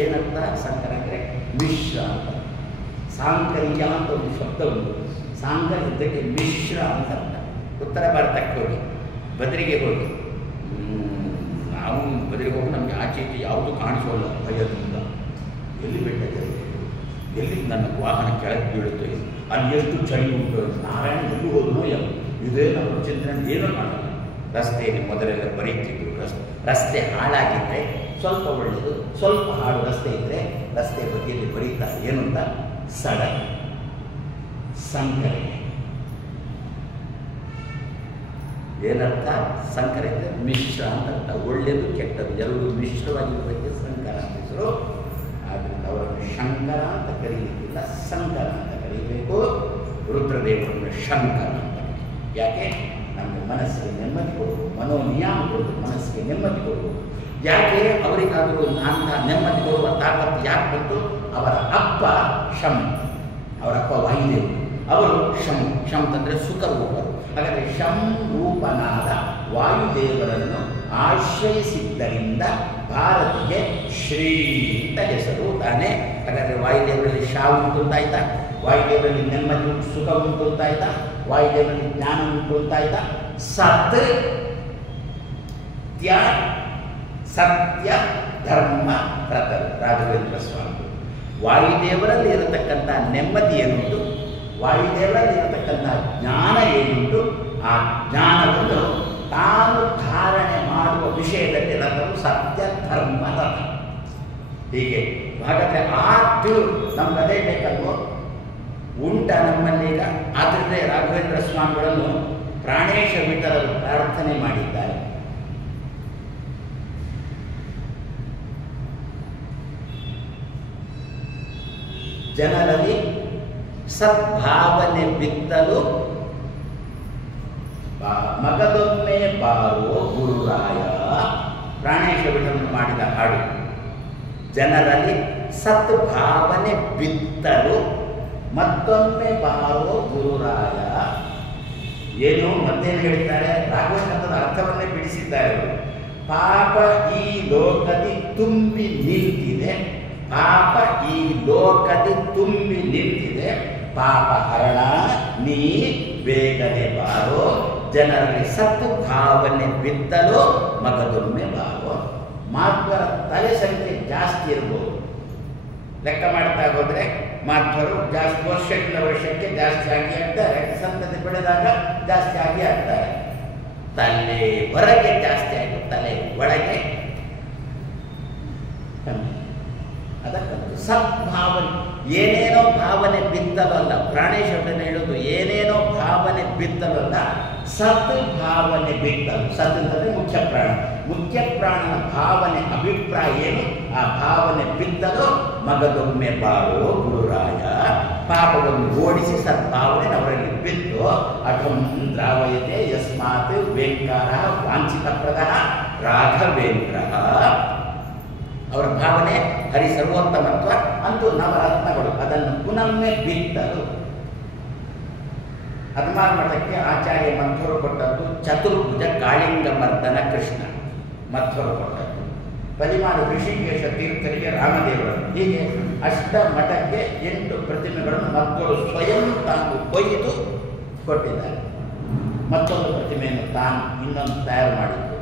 ಏನಂತ? ಸಂಕರ ಅಂದರೆ ಮಿಶ್ರ ಅಂತ. ಸಾಂಕರ್ಯ ಅಂತ ಒಂದು ಶಬ್ದ ಉಂಟು. ಸಾಂಕರ್ಯಕ್ಕೆ ಮಿಶ್ರ ಅಂತ ಅರ್ಥ. ಉತ್ತರ ಭಾರತಕ್ಕೆ ಹೋಗಿ, ಬದರಿಗೆ ಹೋಗಿ, ನಾವು ಬದರಿಗೆ ಹೋಗಿ ನಮಗೆ ಆಚೆ ಈಚೆ ಯಾವುದು ಕಾಣಿಸೋಲ್ಲ ಭಯದಿಂದ. ಎಲ್ಲಿ ಬೆಟ್ಟಕ್ಕೆ, ಎಲ್ಲಿ ನನ್ನ ವಾಹನ ಕೆಳಗೆ ಬೀಳುತ್ತೆ, ಅಲ್ಲಿ ಎಷ್ಟು ಚಳಿ ಉಂಟು, ನಾರಾಯಣ ಎಲ್ಲಿ ಹೋದನೋ ಎಲ್ಲ ಇದೇ ನಮ್ಮ ಚಿಂತನೆ. ಏನೂ ಮಾಡಲ್ಲ. ರಸ್ತೆಯಲ್ಲಿ ಮೊದಲೆಲ್ಲ ಬರೀತಿದ್ರು. ರಸ್ತೆ ಹಾಳಾಗಿದ್ದರೆ ಸ್ವಲ್ಪ ಒಳ್ಳೆಯದು, ಸ್ವಲ್ಪ ಹಾಳು ರಸ್ತೆ ಇದ್ದರೆ ರಸ್ತೆ ಬದಿಯಲ್ಲಿ ಬರೀತಾರೆ. ಏನು ಅಂತ? ಸಡಕ್, ಸಂಕರೆ. ಏನರ್ಥ? ಸಂಕರ ಇದ್ದರೆ ಮಿಶ್ರ ಅಂತ ಅರ್ಥ. ಒಳ್ಳೆಯದು ಕೆಟ್ಟದ್ದು ಎರಡೂ ಮಿಶ್ರವಾಗಿರೋದಕ್ಕೆ ಸಂಕರ ಅಂತ ಹೆಸರು. ಆದ್ದರಿಂದ ಅವರನ್ನು ಶಂಕರ ಅಂತ ಕರೀಲಿಕ್ಕಿಲ್ಲ, ಸಂಕರ ಅಂತ ಕರೀಬೇಕು. ರುದ್ರದೇವರನ್ನು ಶಂಕರ ಅಂತ ಕರೀ. ಯಾಕೆ? ನಮಗೆ ಮನಸ್ಸಿಗೆ ನೆಮ್ಮದಿ ಕೊಡುವುದು, ಮನೋನಿಯಾಮ ಕೊಡುವುದು, ಮನಸ್ಸಿಗೆ ನೆಮ್ಮದಿ ಕೊಡುವುದು. ಯಾಕೆ ಅವರಿಗಾದರೂ ಅಂತ ನೆಮ್ಮದಿ ಕೊಡುವ ತಾಕತ್ತು ಯಾಕೆ ಬಂತು? ಅವರ ಅಪ್ಪ ಶಂ, ಅವರಪ್ಪ ವಾಯುದೇವರು, ಅವರು ಶಂ. ಶಂ ಅಂತಂದರೆ ಸುಖ ರೂಪರು. ಹಾಗಾದರೆ ಶಂ ರೂಪನಾದ ವಾಯುದೇವರನ್ನು ಆಶ್ರಯಿಸಿದ್ದರಿಂದ ಭಾರತಿಗೆ ಶ್ರೀ ಅಂತ ಹೆಸರು ತಾನೇ. ಹಾಗಾದರೆ ವಾಯುದೇವರಲ್ಲಿ ಶಾ ಉಂಟು ಅಂತಾಯ್ತಾ? ವಾಯುದೇವರಲ್ಲಿ ನೆಮ್ಮದಿ ಉಂಟು, ಸುಖ ಉಂಟು ಅಂತಾಯ್ತಾ? ವಾಯುದೇವರಲ್ಲಿ ಜ್ಞಾನ ಉಂಟು ಅಂತಾಯ್ತಾ? ಸತ್ ತ್ಯ ಸತ್ಯ ಧರ್ಮ ವ್ರತ ರಾಘವೇಂದ್ರ ಸ್ವಾಮಿ. ವಾಯುದೇವರಲ್ಲಿ ಇರತಕ್ಕಂಥ ನೆಮ್ಮದಿ ಏನುಂಟು, ವಾಯುದೇವರಲ್ಲಿ ಇರತಕ್ಕಂಥ ಜ್ಞಾನ ಏನುಂಟು, ಆ ಜ್ಞಾನವನ್ನು ತಾನು ಧಾರಣೆ ಮಾಡುವ ವಿಷಯದಲ್ಲಿ ರಥವು ಸತ್ಯ ಧರ್ಮ ರಥ. ಹೀಗೆ ಹಾಗಾದರೆ ಆ ತಿಳು ನಮ್ಮದೇ ಬೇಕಲ್ವೋ ಉಂಟ ನಮ್ಮಲ್ಲೀಗ. ಆದ್ದರಿಂದ ರಾಘವೇಂದ್ರ ಸ್ವಾಮಿಗಳನ್ನು ಪ್ರಾಣೇಶ ವಿಠಲರು ಪ್ರಾರ್ಥನೆ ಮಾಡಿದ್ದಾರೆ. ಜನರಲ್ಲಿ ಸದ್ಭಾವನೆ ಬಿತ್ತಲು ಮಗದೊಮ್ಮೆ ಬಾರೋ ಗುರುರಾಯ. ಪ್ರಾಣೇಶ ವಿಠಲರು ಮಾಡಿದ ಹಾಡು. ಜನರಲ್ಲಿ ಸದ್ಭಾವನೆ ಬಿತ್ತಲು ಮತ್ತೊಮ್ಮೆ ಬಾರೋ ಗುರುರಾಯ. ಏನು ಮತ್ತೇನು ಹೇಳಿದ್ದಾರೆ? ರಾಘವೇಂದ್ರದ ಅರ್ಥವನ್ನೇ ಬಿಡಿಸಿದ್ದಾರೆ ಅವರು. ಪಾಪ ಈ ಲೋಕದಿ ತುಂಬಿ ನಿಂತಿದೆ, ಪಾಪ ಈ ಲೋಕದಿ ತುಂಬಿ ನಿಂತಿದೆ, ಪಾಪ ಹರಣ ನೀ ಬೇಗನೆ ಬಾರೋ. ಜನರಲ್ಲಿ ಸದ್ಭಾವನೆ ಬಿತ್ತಲು ಮಗದೊಮ್ಮೆ ಬಾರೋ. ಮಾಧ್ವರ ತಲೆ ಸಂಖ್ಯೆ ಜಾಸ್ತಿ ಇರ್ಬೋದು. ಲೆಕ್ಕ ಮಾಡ್ತಾ ಹೋದರೆ ಮಾಧ್ವರು ಜಾಸ್ತಿ ವರ್ಷದಿಂದ ವರ್ಷಕ್ಕೆ ಜಾಸ್ತಿ ಆಗಿ ಆಗ್ತಾರೆ. ಸಂತತಿ ಬೆಳೆದಾಗ ಜಾಸ್ತಿ ಆಗಿ ಆಗ್ತಾರೆ. ತಲೆ ಹೊರಗೆ ಜಾಸ್ತಿ ಆಯಿತು, ತಲೆ ಒಳಗೆ ಕಮ್ಮಿ. ಅದಕ್ಕಂತೂ ಸದ್ಭಾವನೆ, ಏನೇನೋ ಭಾವನೆ ಬಿತ್ತಲಲ್ಲ. ಪ್ರಾಣೇಶ ಹೇಳೋದು ಏನೇನೋ ಭಾವನೆ ಬಿತ್ತಲಲ್ಲ, ಸದ್ಭಾವನೆ ಬಿತ್ತಲು. ಸತ್ ಅಂತಂದರೆ ಮುಖ್ಯ ಪ್ರಾಣ. ಮುಖ್ಯ ಪ್ರಾಣನ ಭಾವನೆ ಅಭಿಪ್ರಾಯ ಏನು? ಆ ಭಾವನೆ ಬಿತ್ತಲು ಮಗದೊಮ್ಮೆ ಬಾರೋ ಗುರುರಾಯ. ಪಾಪವನ್ನು ಓಡಿಸಿ ಸದ್ಭಾವನೆ ಅವರಲ್ಲಿ ಬಿತ್ತು. ಅಠಂ ದ್ರಾವಯತೆ ಯಸ್ಮಾತ್ ವೇಂಕಾರ ವಾಂಛಿತ ಪ್ರದಃ ರಾಘವೇಂದ್ರ. ಅವರ ಭಾವನೆ ಹರಿ ಸರ್ವೋತ್ತಮತ್ವ. ಅಂತೂ ನವರತ್ನಗಳು ಅದನ್ನು ಪುನೊಮ್ಮೆ ಬಿತ್ತಲು ಹನುಮಾನ್ ಮಠಕ್ಕೆ ಆಚಾರ್ಯ ಮಧ್ವರು ಕೊಟ್ಟದ್ದು ಚತುರ್ಭುಜ ಕಾಳಿಂಗ ಮರ್ದನ ಕೃಷ್ಣ ಮಧ್ವರು ಕೊಟ್ಟದ್ದು. ಪದಿಮಾರು ಋಷಿಕೇಶ ತೀರ್ಥರಿಗೆ ರಾಮದೇವರು. ಹೀಗೆ ಅಷ್ಟ ಮಠಕ್ಕೆ 8 ಪ್ರತಿಮೆಗಳನ್ನು ಮಧ್ವರು ಸ್ವಯಂ ತಾನು ಕೊಯ್ದು ಕೊಟ್ಟಿದ್ದಾರೆ. ಮತ್ತೊಂದು ಪ್ರತಿಮೆಯನ್ನು ತಾನು ಇನ್ನೊಂದು ತಯಾರು ಮಾಡಿದ್ದು.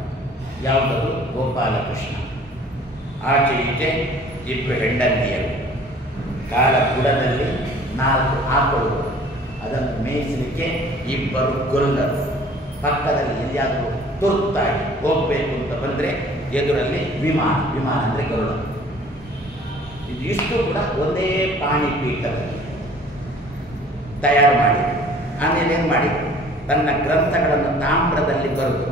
ಯಾವುದದು? ಗೋಪಾಲಕೃಷ್ಣ. ಆಚೆ ಈಚೆ 2 ಹೆಂಡತಿಯರು, ಕಾಲ ಬುಡದಲ್ಲಿ 4 ಆಕಳುಗಳು, ಅದನ್ನು ಮೇಯಿಸಲಿಕ್ಕೆ 2 ಗೊಲ್ಲರು, ಪಕ್ಕದಲ್ಲಿ ಎಲ್ಲಿಯಾದರೂ ತುರ್ತಾಗಿ ಹೋಗಬೇಕು ಅಂತ ಬಂದರೆ ಎದುರಲ್ಲಿ ವಿಮಾನ ಅಂದರೆ ಗರುಡ. ಇದು ಇಷ್ಟು ಕೂಡ ಒಂದೇ ಪಾಣಿಪೀಠದಲ್ಲಿ ತಯಾರು ಮಾಡಿ ಆಮೇಲೆ ಏನು ಮಾಡಿ ತನ್ನ ಗ್ರಂಥಗಳನ್ನು ತಾಮ್ರದಲ್ಲಿ ಬರೆದು.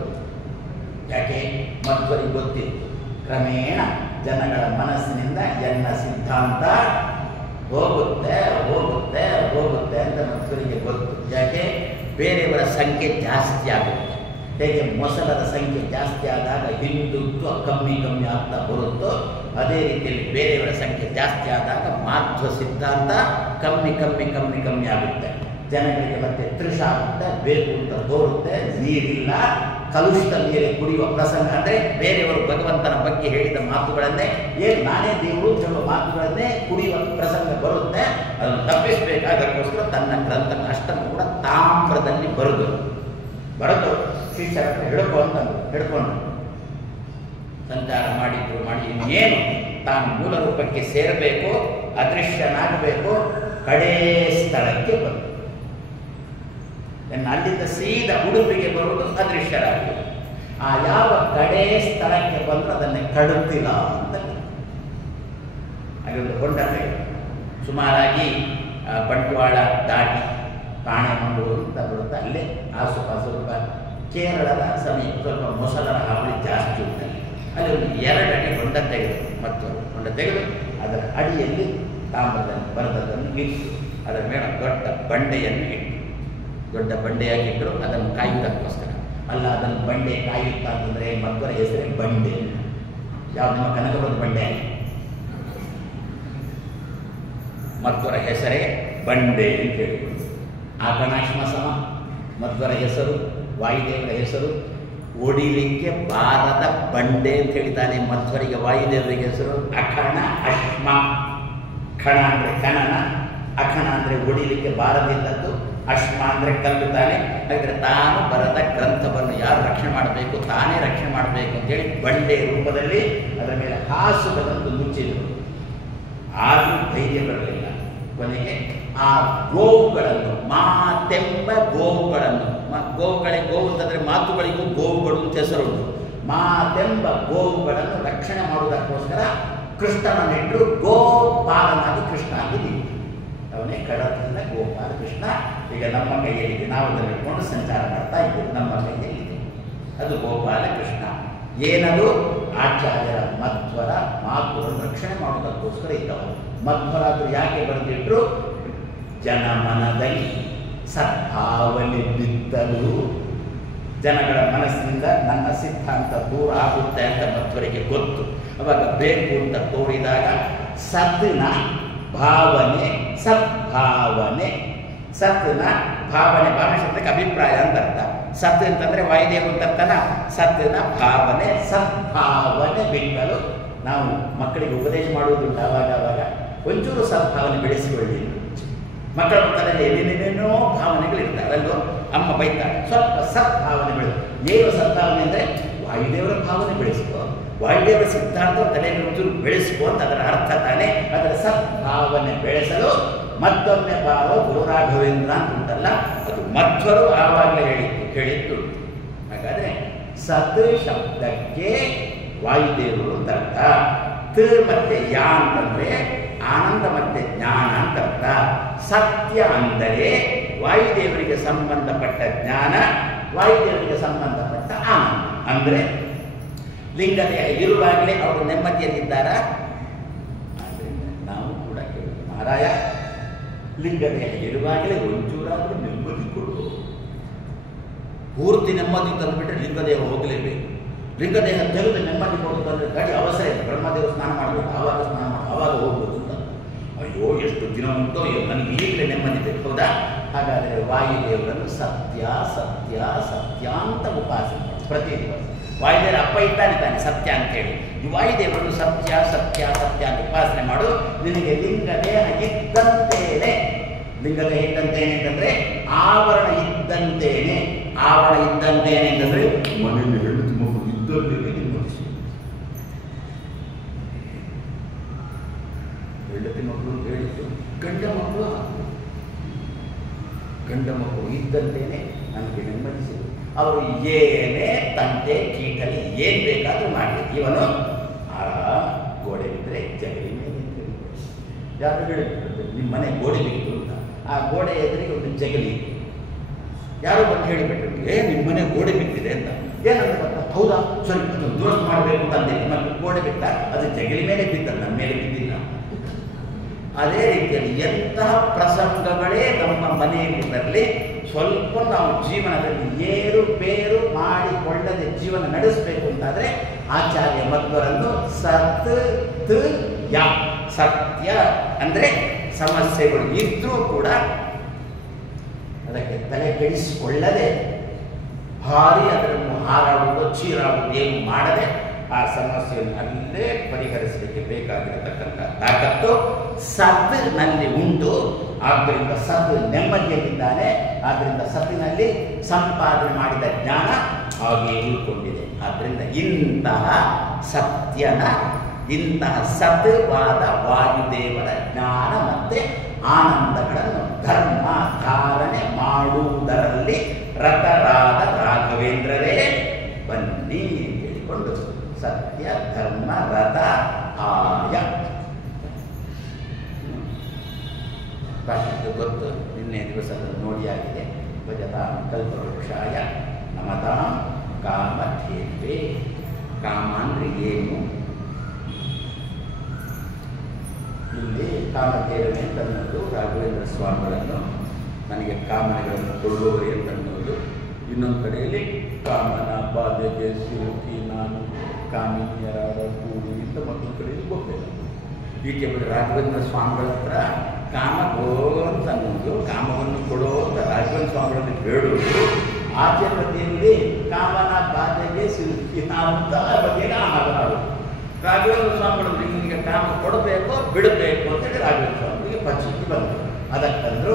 ಯಾಕೆ? ಮಧ್ವರಿಗೆ ಗೊತ್ತಿತ್ತು ಕ್ರಮೇಣ ಜನಗಳ ಮನಸ್ಸಿನಿಂದ ಎನ್ನ ಸಿದ್ಧಾಂತ ಹೋಗುತ್ತೆ ಅಂತ ಮಧ್ವರಿಗೆ ಗೊತ್ತು. ಯಾಕೆ? ಬೇರೆಯವರ ಸಂಖ್ಯೆ ಜಾಸ್ತಿ ಆಗುತ್ತೆ. ಹೇಗೆ ಮೊಸಳರ ಸಂಖ್ಯೆ ಜಾಸ್ತಿ ಆದಾಗ ಹಿಂದುತ್ವ ಕಮ್ಮಿ ಆಗ್ತಾ ಬರುತ್ತೋ, ಅದೇ ರೀತಿಯಲ್ಲಿ ಬೇರೆಯವರ ಸಂಖ್ಯೆ ಜಾಸ್ತಿ ಆದಾಗ ಮಾಧ್ವ ಸಿದ್ಧಾಂತ ಕಮ್ಮಿ ಆಗುತ್ತೆ. ಜನಗಳಿಗೆ ಮತ್ತೆ ತೃಷ ಆಗುತ್ತೆ, ಬೇಕು ಅಂತ ತೋರುತ್ತೆ, ನೀರಿಲ್ಲ, ಕಲುಷಿತ ನೀರೇ ಕುಡಿಯುವ ಪ್ರಸಂಗ. ಅಂದರೆ ಬೇರೆಯವರು ಭಗವಂತನ ಬಗ್ಗೆ ಹೇಳಿದ ಮಾತುಗಳನ್ನೇ ನಾನೇ ದೇವರು ಎಂಬ ಮಾತುಗಳನ್ನೇ ಕುಡಿಯುವ ಪ್ರಸಂಗ ಬರುತ್ತೆ. ಅದನ್ನು ತಪ್ಪಿಸಬೇಕಾದಕ್ಕೋಸ್ಕರ ತನ್ನ ಗ್ರಂಥ ಅಷ್ಟನ್ನು ಕೂಡ ತಾಮ್ರದಲ್ಲಿ ಬರೆದು ಶಿಷ್ಯರ ಹಿಡ್ಕೊಂಡು ಸಂಚಾರ ಮಾಡಿ ಇನ್ನೇನು ತಾನು ಮೂಲ ರೂಪಕ್ಕೆ ಸೇರಬೇಕು, ಅದೃಶ್ಯನಾಗಬೇಕು, ಕಡೇ ಸ್ಥಳಕ್ಕೆ ಬಂದು ಅಲ್ಲಿಂದ ಸೀದಾ ಉಡುಪಿಗೆ ಬರುವುದು ಅದೃಶ್ಯರಾಗುವುದು. ಆ ಯಾವ ಕಡೇ ಸ್ಥಳಕ್ಕೆ ಬಂದರೂ ಅದನ್ನೇ ಕಡುತ್ತಿಲ್ಲ ಅಂತ. ಹಾಗೆ ಕೊಂಡರೆ ಸುಮಾರಾಗಿ ಬಂಟ್ವಾಳ ದಾಟಿ ಕಾಣೆಮಂಗಳೂರು ಅಂತ ಬರುತ್ತೆ. ಅಲ್ಲೇ ಆಸುಪಾಸು ಕೇರಳದ ಸಮೀಪ ಸ್ವಲ್ಪ ಮೊಸಳರ ಹಾವಳಿ ಜಾಸ್ತಿ ಉಂಟಲ್ಲಿ. ಅಲ್ಲಿ ಒಂದು 2 ಅಡಿ ಹೊಂಡ ತೆಗೆದು ಹೊಂಡ ತೆಗೆದು ಅದರ ಅಡಿಯಲ್ಲಿ ತಾಮ್ರದಲ್ಲಿ ಬರೆದದ್ದನ್ನು ಇಟ್ಟು ಅದರ ಮೇಲೆ ದೊಡ್ಡ ಬಂಡೆಯನ್ನು ಇಟ್ಟು ದೊಡ್ಡ ಬಂಡೆಯಾಗಿಟ್ಟರು ಅದನ್ನು ಕಾಯುವುದಕ್ಕೋಸ್ಕರ. ಅಲ್ಲ, ಅದನ್ನು ಬಂಡೆ ಕಾಯುತ್ತಾ ಅಂತಂದರೆ ಮಧ್ವರ ಹೆಸರೇ ಬಂಡೆ. ಯಾವ ನಿಮ್ಮ ಕನಕಪುರದ ಬಂಡೆ? ಮಧ್ವರ ಹೆಸರೇ ಬಂಡೆ ಅಂತ ಹೇಳಿದರು. ಆಕಣಾಶ್ಮಸಮ ಮಧ್ವರ ಹೆಸರು, ವಾಯುದೇವರ ಹೆಸರು. ಒಡಿಲಿಕ್ಕೆ ಬಾರದ ಬಂಡೆ ಅಂತ ಹೇಳಿದ್ದಾನೆ ಮಧ್ವರಿಗೆ. ವಾಯುದೇವರಿಗೆ ಹೆಸರು ಅಖಣ ಅಶ್ಮ. ಖಣ ಅಂದರೆ ಕನನ, ಅಖಣ ಅಂದರೆ ಒಡಿಲಿಕ್ಕೆ ಬಾರದಿದ್ದದ್ದು, ಅಶ್ಮ ಅಂದರೆ ಕಲ್ಲು ತಾನೆ. ಹಾಗಾದರೆ ತಾನು ಬರದ ಗ್ರಂಥವನ್ನು ಯಾರು ರಕ್ಷಣೆ ಮಾಡಬೇಕು, ತಾನೇ ರಕ್ಷಣೆ ಮಾಡಬೇಕು ಅಂತೇಳಿ ಬಂಡೆ ರೂಪದಲ್ಲಿ ಅದರ ಮೇಲೆ ಹಾಸುಗಳನ್ನು ಮುಚ್ಚಿದರು. ಆದರೂ ಧೈರ್ಯ ಬರಲಿಲ್ಲ. ಕೊನೆಗೆ ಆ ಗೋವುಗಳನ್ನು, ಮಾತೆಂಬ ಗೋವುಗಳನ್ನು, ಗೋವು ಅಂತಂದರೆ ಮಾತುಗಳಿಗೂ ಗೋವುಗಳು ಅಂತ ಹೆಸರುಂಟು. ಮಾತೆಂಬ ಗೋವುಗಳನ್ನು ರಕ್ಷಣೆ ಮಾಡುವುದಕ್ಕೋಸ್ಕರ ಕೃಷ್ಣನನ್ನಿಟ್ಟರು. ಗೋಪಾಲನಾಗಿ ಕೃಷ್ಣ ಆಗಿ ಅವನೇ ಕಡದಿಂದ ಗೋಪಾಲ ಕೃಷ್ಣ. ಈಗ ನಮ್ಮ ಕೈಯಲ್ಲಿದೆ, ನಾವು ಅದನ್ನು ಇಟ್ಕೊಂಡು ಸಂಚಾರ ಮಾಡ್ತಾ ಇದ್ದೇವೆ. ನಮ್ಮ ಕೈಯಲ್ಲಿದೆ, ಅದು ಗೋಪಾಲ ಕೃಷ್ಣ. ಏನದು? ಆಚಾರ್ಯರ ಮಧ್ವರ ಮಾತುಗಳನ್ನು ರಕ್ಷಣೆ ಮಾಡುವುದಕ್ಕೋಸ್ಕರ ಇದ್ದವು. ಮಧ್ವರಾದರು ಯಾಕೆ ಬರೆದಿಟ್ಟರು? ಜನಮನದಲ್ಲಿ ಸದ್ಭಾವನೆ ಬಿತ್ತಲು. ಜನಗಳ ಮನಸ್ಸಿನಿಂದ ನನ್ನ ಸಿದ್ಧಾಂತ ದೂರ ಆಗುತ್ತೆ ಅಂತ ಮಧ್ವರಿಗೆ ಗೊತ್ತು. ಅವಾಗ ಬೇಕು ಅಂತ ತೋರಿದಾಗ ಸದ್ನ ಭಾವನೆ, ಸದ್ಭಾವನೆ. ಸತ್ನ ಭಾವನೆ, ಭಾವನೆ ಶಬ್ದಕ್ಕೆ ಅಭಿಪ್ರಾಯ ಅಂತ ಅರ್ಥ. ಸತ್ ಅಂತಂದರೆ ವಾಯುದೇವರು ಅಂತ ಅರ್ಥನ. ಸತ್ನ ಭಾವನೆ, ಸದ್ಭಾವನೆ ಬಿಟ್ಟಲು. ನಾವು ಮಕ್ಕಳಿಗೆ ಉಪದೇಶ ಮಾಡುವುದುಂಟು ಆವಾಗ ಒಂಚೂರು ಸದ್ಭಾವನೆ ಬೆಳೆಸಿಕೊಳ್ಳಿ. ಮಕ್ಕಳ ತಲೆಯಲ್ಲಿ ಏನೇನೇನೋ ಭಾವನೆಗಳಿರ್ತವೆ. ಅದರಲ್ಲೂ ಅಮ್ಮ ಬೈತಾಳೆ, ಸ್ವಲ್ಪ ಸದ್ಭಾವನೆ ಬೆಳೆದು. ಏನು ಸದ್ಭಾವನೆ ಅಂದರೆ ವಾಯುದೇವರ ಭಾವನೆ ಬೆಳೆಸಿಕೋ, ವಾಯುದೇವರ ಸಿದ್ಧಾಂತ ತಲೆಯಲ್ಲಿ ಒಂಚೂರು ಬೆಳೆಸಿಕೋ ಅಂತ ಅದರ ಅರ್ಥ ತಾನೆ. ಅದರ ಸದ್ಭಾವನೆ ಬೆಳೆಸಲು ಮತ್ತೊಮ್ಮೆ ಭಾವ ಗುರು ರಾಘವೇಂದ್ರ ಅಂತ ಉಂಟಲ್ಲ, ಅದು ಮಧ್ವರು ಆವಾಗಲೇ ಹೇಳಿದ್ದು. ಹಾಗಾದರೆ ಸತ್ ಶಬ್ದಕ್ಕೆ ವಾಯುದೇವರು ಅಂತ ಅರ್ಥ. ತ ಮತ್ತೆ ಯಾ ಅಂತಂದರೆ ಆನಂದ ಮತ್ತೆ ಜ್ಞಾನ ಅಂತ ಅರ್ಥ. ಸತ್ಯ ಅಂದರೆ ವಾಯುದೇವರಿಗೆ ಸಂಬಂಧಪಟ್ಟ ಜ್ಞಾನ, ವಾಯುದೇವರಿಗೆ ಸಂಬಂಧಪಟ್ಟ ಆನಂದ. ಅಂದರೆ ಲಿಂಗದೇಹ ಇರುವಾಗಲೇ ಅವರು ನೆಮ್ಮದಿಯಲ್ಲಿದ್ದಾರ. ನಾವು ಕೂಡ ಕೇಳಿದ್ವಿ, ಮಹಾರಾಯ ಲಿಂಗದೇಹ ಇರುವಾಗಲೇ ಒಂಚೂರಾದರೂ ನೆಮ್ಮದಿ ಕೊಡು. ಪೂರ್ತಿ ನೆಮ್ಮದಿ ತಂದುಬಿಟ್ರೆ ಲಿಂಗದೇಹ ಹೋಗಲೇಬೇಕು. ಲಿಂಗದೇಹ ತೆಗೆದು ನೆಮ್ಮದಿ ಕೊಡುತ್ತಂದ್ರೆ ಗಾಡಿ ಅವಸರ ಇದೆ, ಬ್ರಹ್ಮದೇವರು ಸ್ನಾನ ಮಾಡಬೇಕು, ಆವಾಗ ಸ್ನಾನ ಮಾಡಿ ಆವಾಗ ಹೋಗ್ಬೋದು ಅಂತ. ಅಯ್ಯೋ ಎಷ್ಟು ದಿನ ಉಂಟೋ ನನಗೆ ಈಗಲೇ ನೆಮ್ಮದಿ ಬೇಕು, ಹೌದಾ? ಹಾಗಾದರೆ ವಾಯುದೇವರನ್ನು ಸತ್ಯ ಸತ್ಯ ಸತ್ಯ ಅಂತ ಉಪಾಸನೆ ಮಾಡಿ ಪ್ರತಿ ದಿವಸ. ವಾಯುದೇವರ ಅಪ್ಪ ಇದ್ದಾನೆ ತಾನೆ ಸತ್ಯ ಅಂತೇಳಿ, ಈ ವಾಯುದೇವರನ್ನು ಸತ್ಯ ಸತ್ಯ ಸತ್ಯ ಅಂತ ಉಪಾಸನೆ ಮಾಡು. ನಿನಗೆ ಲಿಂಗದೇಹ ಇದ್ದಂತೇನೆ, ಲಿಂಗದೇಹ ಇದ್ದಂತೇನೆ ಅಂತಂದರೆ ಆವರಣ ಇದ್ದಂತೇನೆ, ಆವರಣ ಇದ್ದಂತೇನೆ ಅಂತಂದರೆ ಮನೆಯಲ್ಲಿ ಹೆಂಡತಿ ಮಕ್ಕಳು ಇದ್ದಂತೆಯೇ ನಿರ್ಮಲಿಸಿ. ಹೆಂಡತಿ ಮಕ್ಕಳು ಹೇಳಿದ್ದು ಗಂಡ ಮಕ್ಕಳು ಇದ್ದಂತೆಯೇ ನನಗೆ ನೆಮ್ಮದಿಸಿ. ಅವರು ಏನೇ ತಂಟೆ ಕೀಟಲಿ ಏನು ಬೇಕಾದರೂ ಮಾಡಲಿ, ಇವನು ಗೋಡೆ ಬಿದ್ದರೆ ಜಗಲಿ ಮೇಲೆ ಯಾರು ಹೇಳಿಬಿಟ್ಟು ನಿಮ್ಮ ಮನೆ ಗೋಡೆ ಬಿತ್ತು ಅಂತ. ಆ ಗೋಡೆ ಎದುರಿಗೆ ಒಂದು ಜಗಲಿ, ಯಾರೋ ಬಂದು ಹೇಳಿಬಿಟ್ರು ನಿಮ್ಮ ಮನೆ ಗೋಡೆ ಬಿದ್ದಿದೆ ಅಂತ. ಏನಂತ ಗೊತ್ತಾ? ಹೌದಾ, ಸರಿ ಅದನ್ನು ದೋಷ ಮಾಡಬೇಕು ಅಂತ ಅಂದೆ. ಮತ್ತೆ ಗೋಡೆ ಬಿಟ್ಟ, ಅದು ಜಗಲಿ ಮೇಲೆ ಬಿದ್ದ, ನನ್ನ ಮೇಲೆ ಬಿದ್ದಿಲ್ಲ. ಅದೇ ರೀತಿಯಲ್ಲಿ ಎಂತಹ ಪ್ರಸಂಗಗಳೇ ನಮ್ಮ ಮನೆಯಲ್ಲಿ ಬರಲಿ, ಸ್ವಲ್ಪ ನಾವು ಜೀವನದಲ್ಲಿ ಏರುಪೇರು ಮಾಡಿಕೊಳ್ಳದೆ ಜೀವನ ನಡೆಸಬೇಕು ಅಂತಾದರೆ ಆಚಾರ್ಯ ಮಧ್ವರನ್ನು ಸತ್ಯ ಅಂದರೆ ಸಮಸ್ಯೆಗಳು ಇದ್ದರೂ ಕೂಡ ಅದಕ್ಕೆ ತಲೆ ಕೆಡಿಸಿಕೊಳ್ಳದೆ ಭಾರಿ ಅದನ್ನು ಹಾರಾಡುವುದು ಚೀರಾಡುವುದು ಏನು ಮಾಡದೆ ಆ ಸಮಸ್ಯೆಯನ್ನು ಅಲ್ಲೇ ಪರಿಹರಿಸಲಿಕ್ಕೆ ಬೇಕಾಗಿರತಕ್ಕಂಥ ತಾಕತ್ತು ಸತ್ತಿನಲ್ಲಿ ಉಂಟು. ಆದ್ದರಿಂದ ಸತ್ತು ನೆಮ್ಮದಿಯಲ್ಲಿದ್ದಾನೆ. ಆದ್ದರಿಂದ ಸತ್ತಿನಲ್ಲಿ ಸಂಪಾದನೆ ಮಾಡಿದ ಜ್ಞಾನ ಹಾಗೆಯೇ ಉಳ್ಕೊಂಡಿದೆ. ಆದ್ದರಿಂದ ಇಂತಹ ಸತ್ಯನ, ಇಂತಹ ಸತ್ವಾದ ವಾಯುದೇವರ ಜ್ಞಾನ ಮತ್ತು ಆನಂದಗಳನ್ನು ಧರ್ಮ ಧಾರಣೆ ಮಾಡುವುದರಲ್ಲಿ ರತರಾದ ರಾಘವೇಂದ್ರರೇ ಬನ್ನಿ ಹೇಳಿಕೊಂಡು ಸತ್ಯ ಧರ್ಮ ರಥ ಆಯ ಭಾಷೆಗೆ ಗೊತ್ತು. ನಿನ್ನೆ ದಿವಸ ನೋಡಿ ಆಗಿದೆ. ಭಜತಾಂ ಕಲ್ಪವೃಕ್ಷಾಯ ನಮತಾಂ ಕಾಮಧೇನುವೇ. ಕಾಮ ಅಂದರೆ ಏನು? ಇಲ್ಲಿ ಕಾಮಧೇನುವೆ ಅಂತನ್ನೋದು ರಾಘವೇಂದ್ರ ಸ್ವಾಮಿಗಳನ್ನು ನನಗೆ ಕಾಮನೆಗಳನ್ನು ಕೊಡುವವರೇ ಅಂತನ್ನೋದು. ಇನ್ನೊಂದು ಕಡೆಯಲ್ಲಿ ಕಾಮನ ಬಾಧೆಗೆ ಸಿಲುಕಿ ನಾನು ಕಾಮಿನಿಯರಾದ ಕೂಡಿ ಅಂತ ಮತ್ತೊಂದು ಕಡೆಯಲ್ಲಿ ಹೋಗ್ತೇನೆ. ಈಕೆ ಬರೀ ರಾಘವೇಂದ್ರ ಸ್ವಾಮಿಗಳ ಹತ್ರ ಕಾಮ ಅಂತ ಅನ್ನೋದು, ಕಾಮವನ್ನು ಕೊಡೋ ಅಂತ ರಾಘವೇಂದ್ರ ಸ್ವಾಮಿಗಳಲ್ಲಿ ಹೇಳುವುದು. ಆಚರಣೆಯಲ್ಲಿ ಕಾಮನ ಬಾಧೆಗೆ ಸಿಲುಕಿ ಅಂತ ಬಗ್ಗೆ ಮಾತನಾಡುವುದು. ರಾಘವೇಂದ್ರ ಸ್ವಾಮಿಗಳು ನಿಮಗೆ ಕಾಮ ಕೊಡಬೇಕು ಬಿಡಬೇಕು ಅಂತೇಳಿ ರಾಘವೇಂದ್ರ ಸ್ವಾಮಿಗಳಿಗೆ ಪಚ್ಚಿ ಬಂದರು. ಅದಕ್ಕಂದ್ರು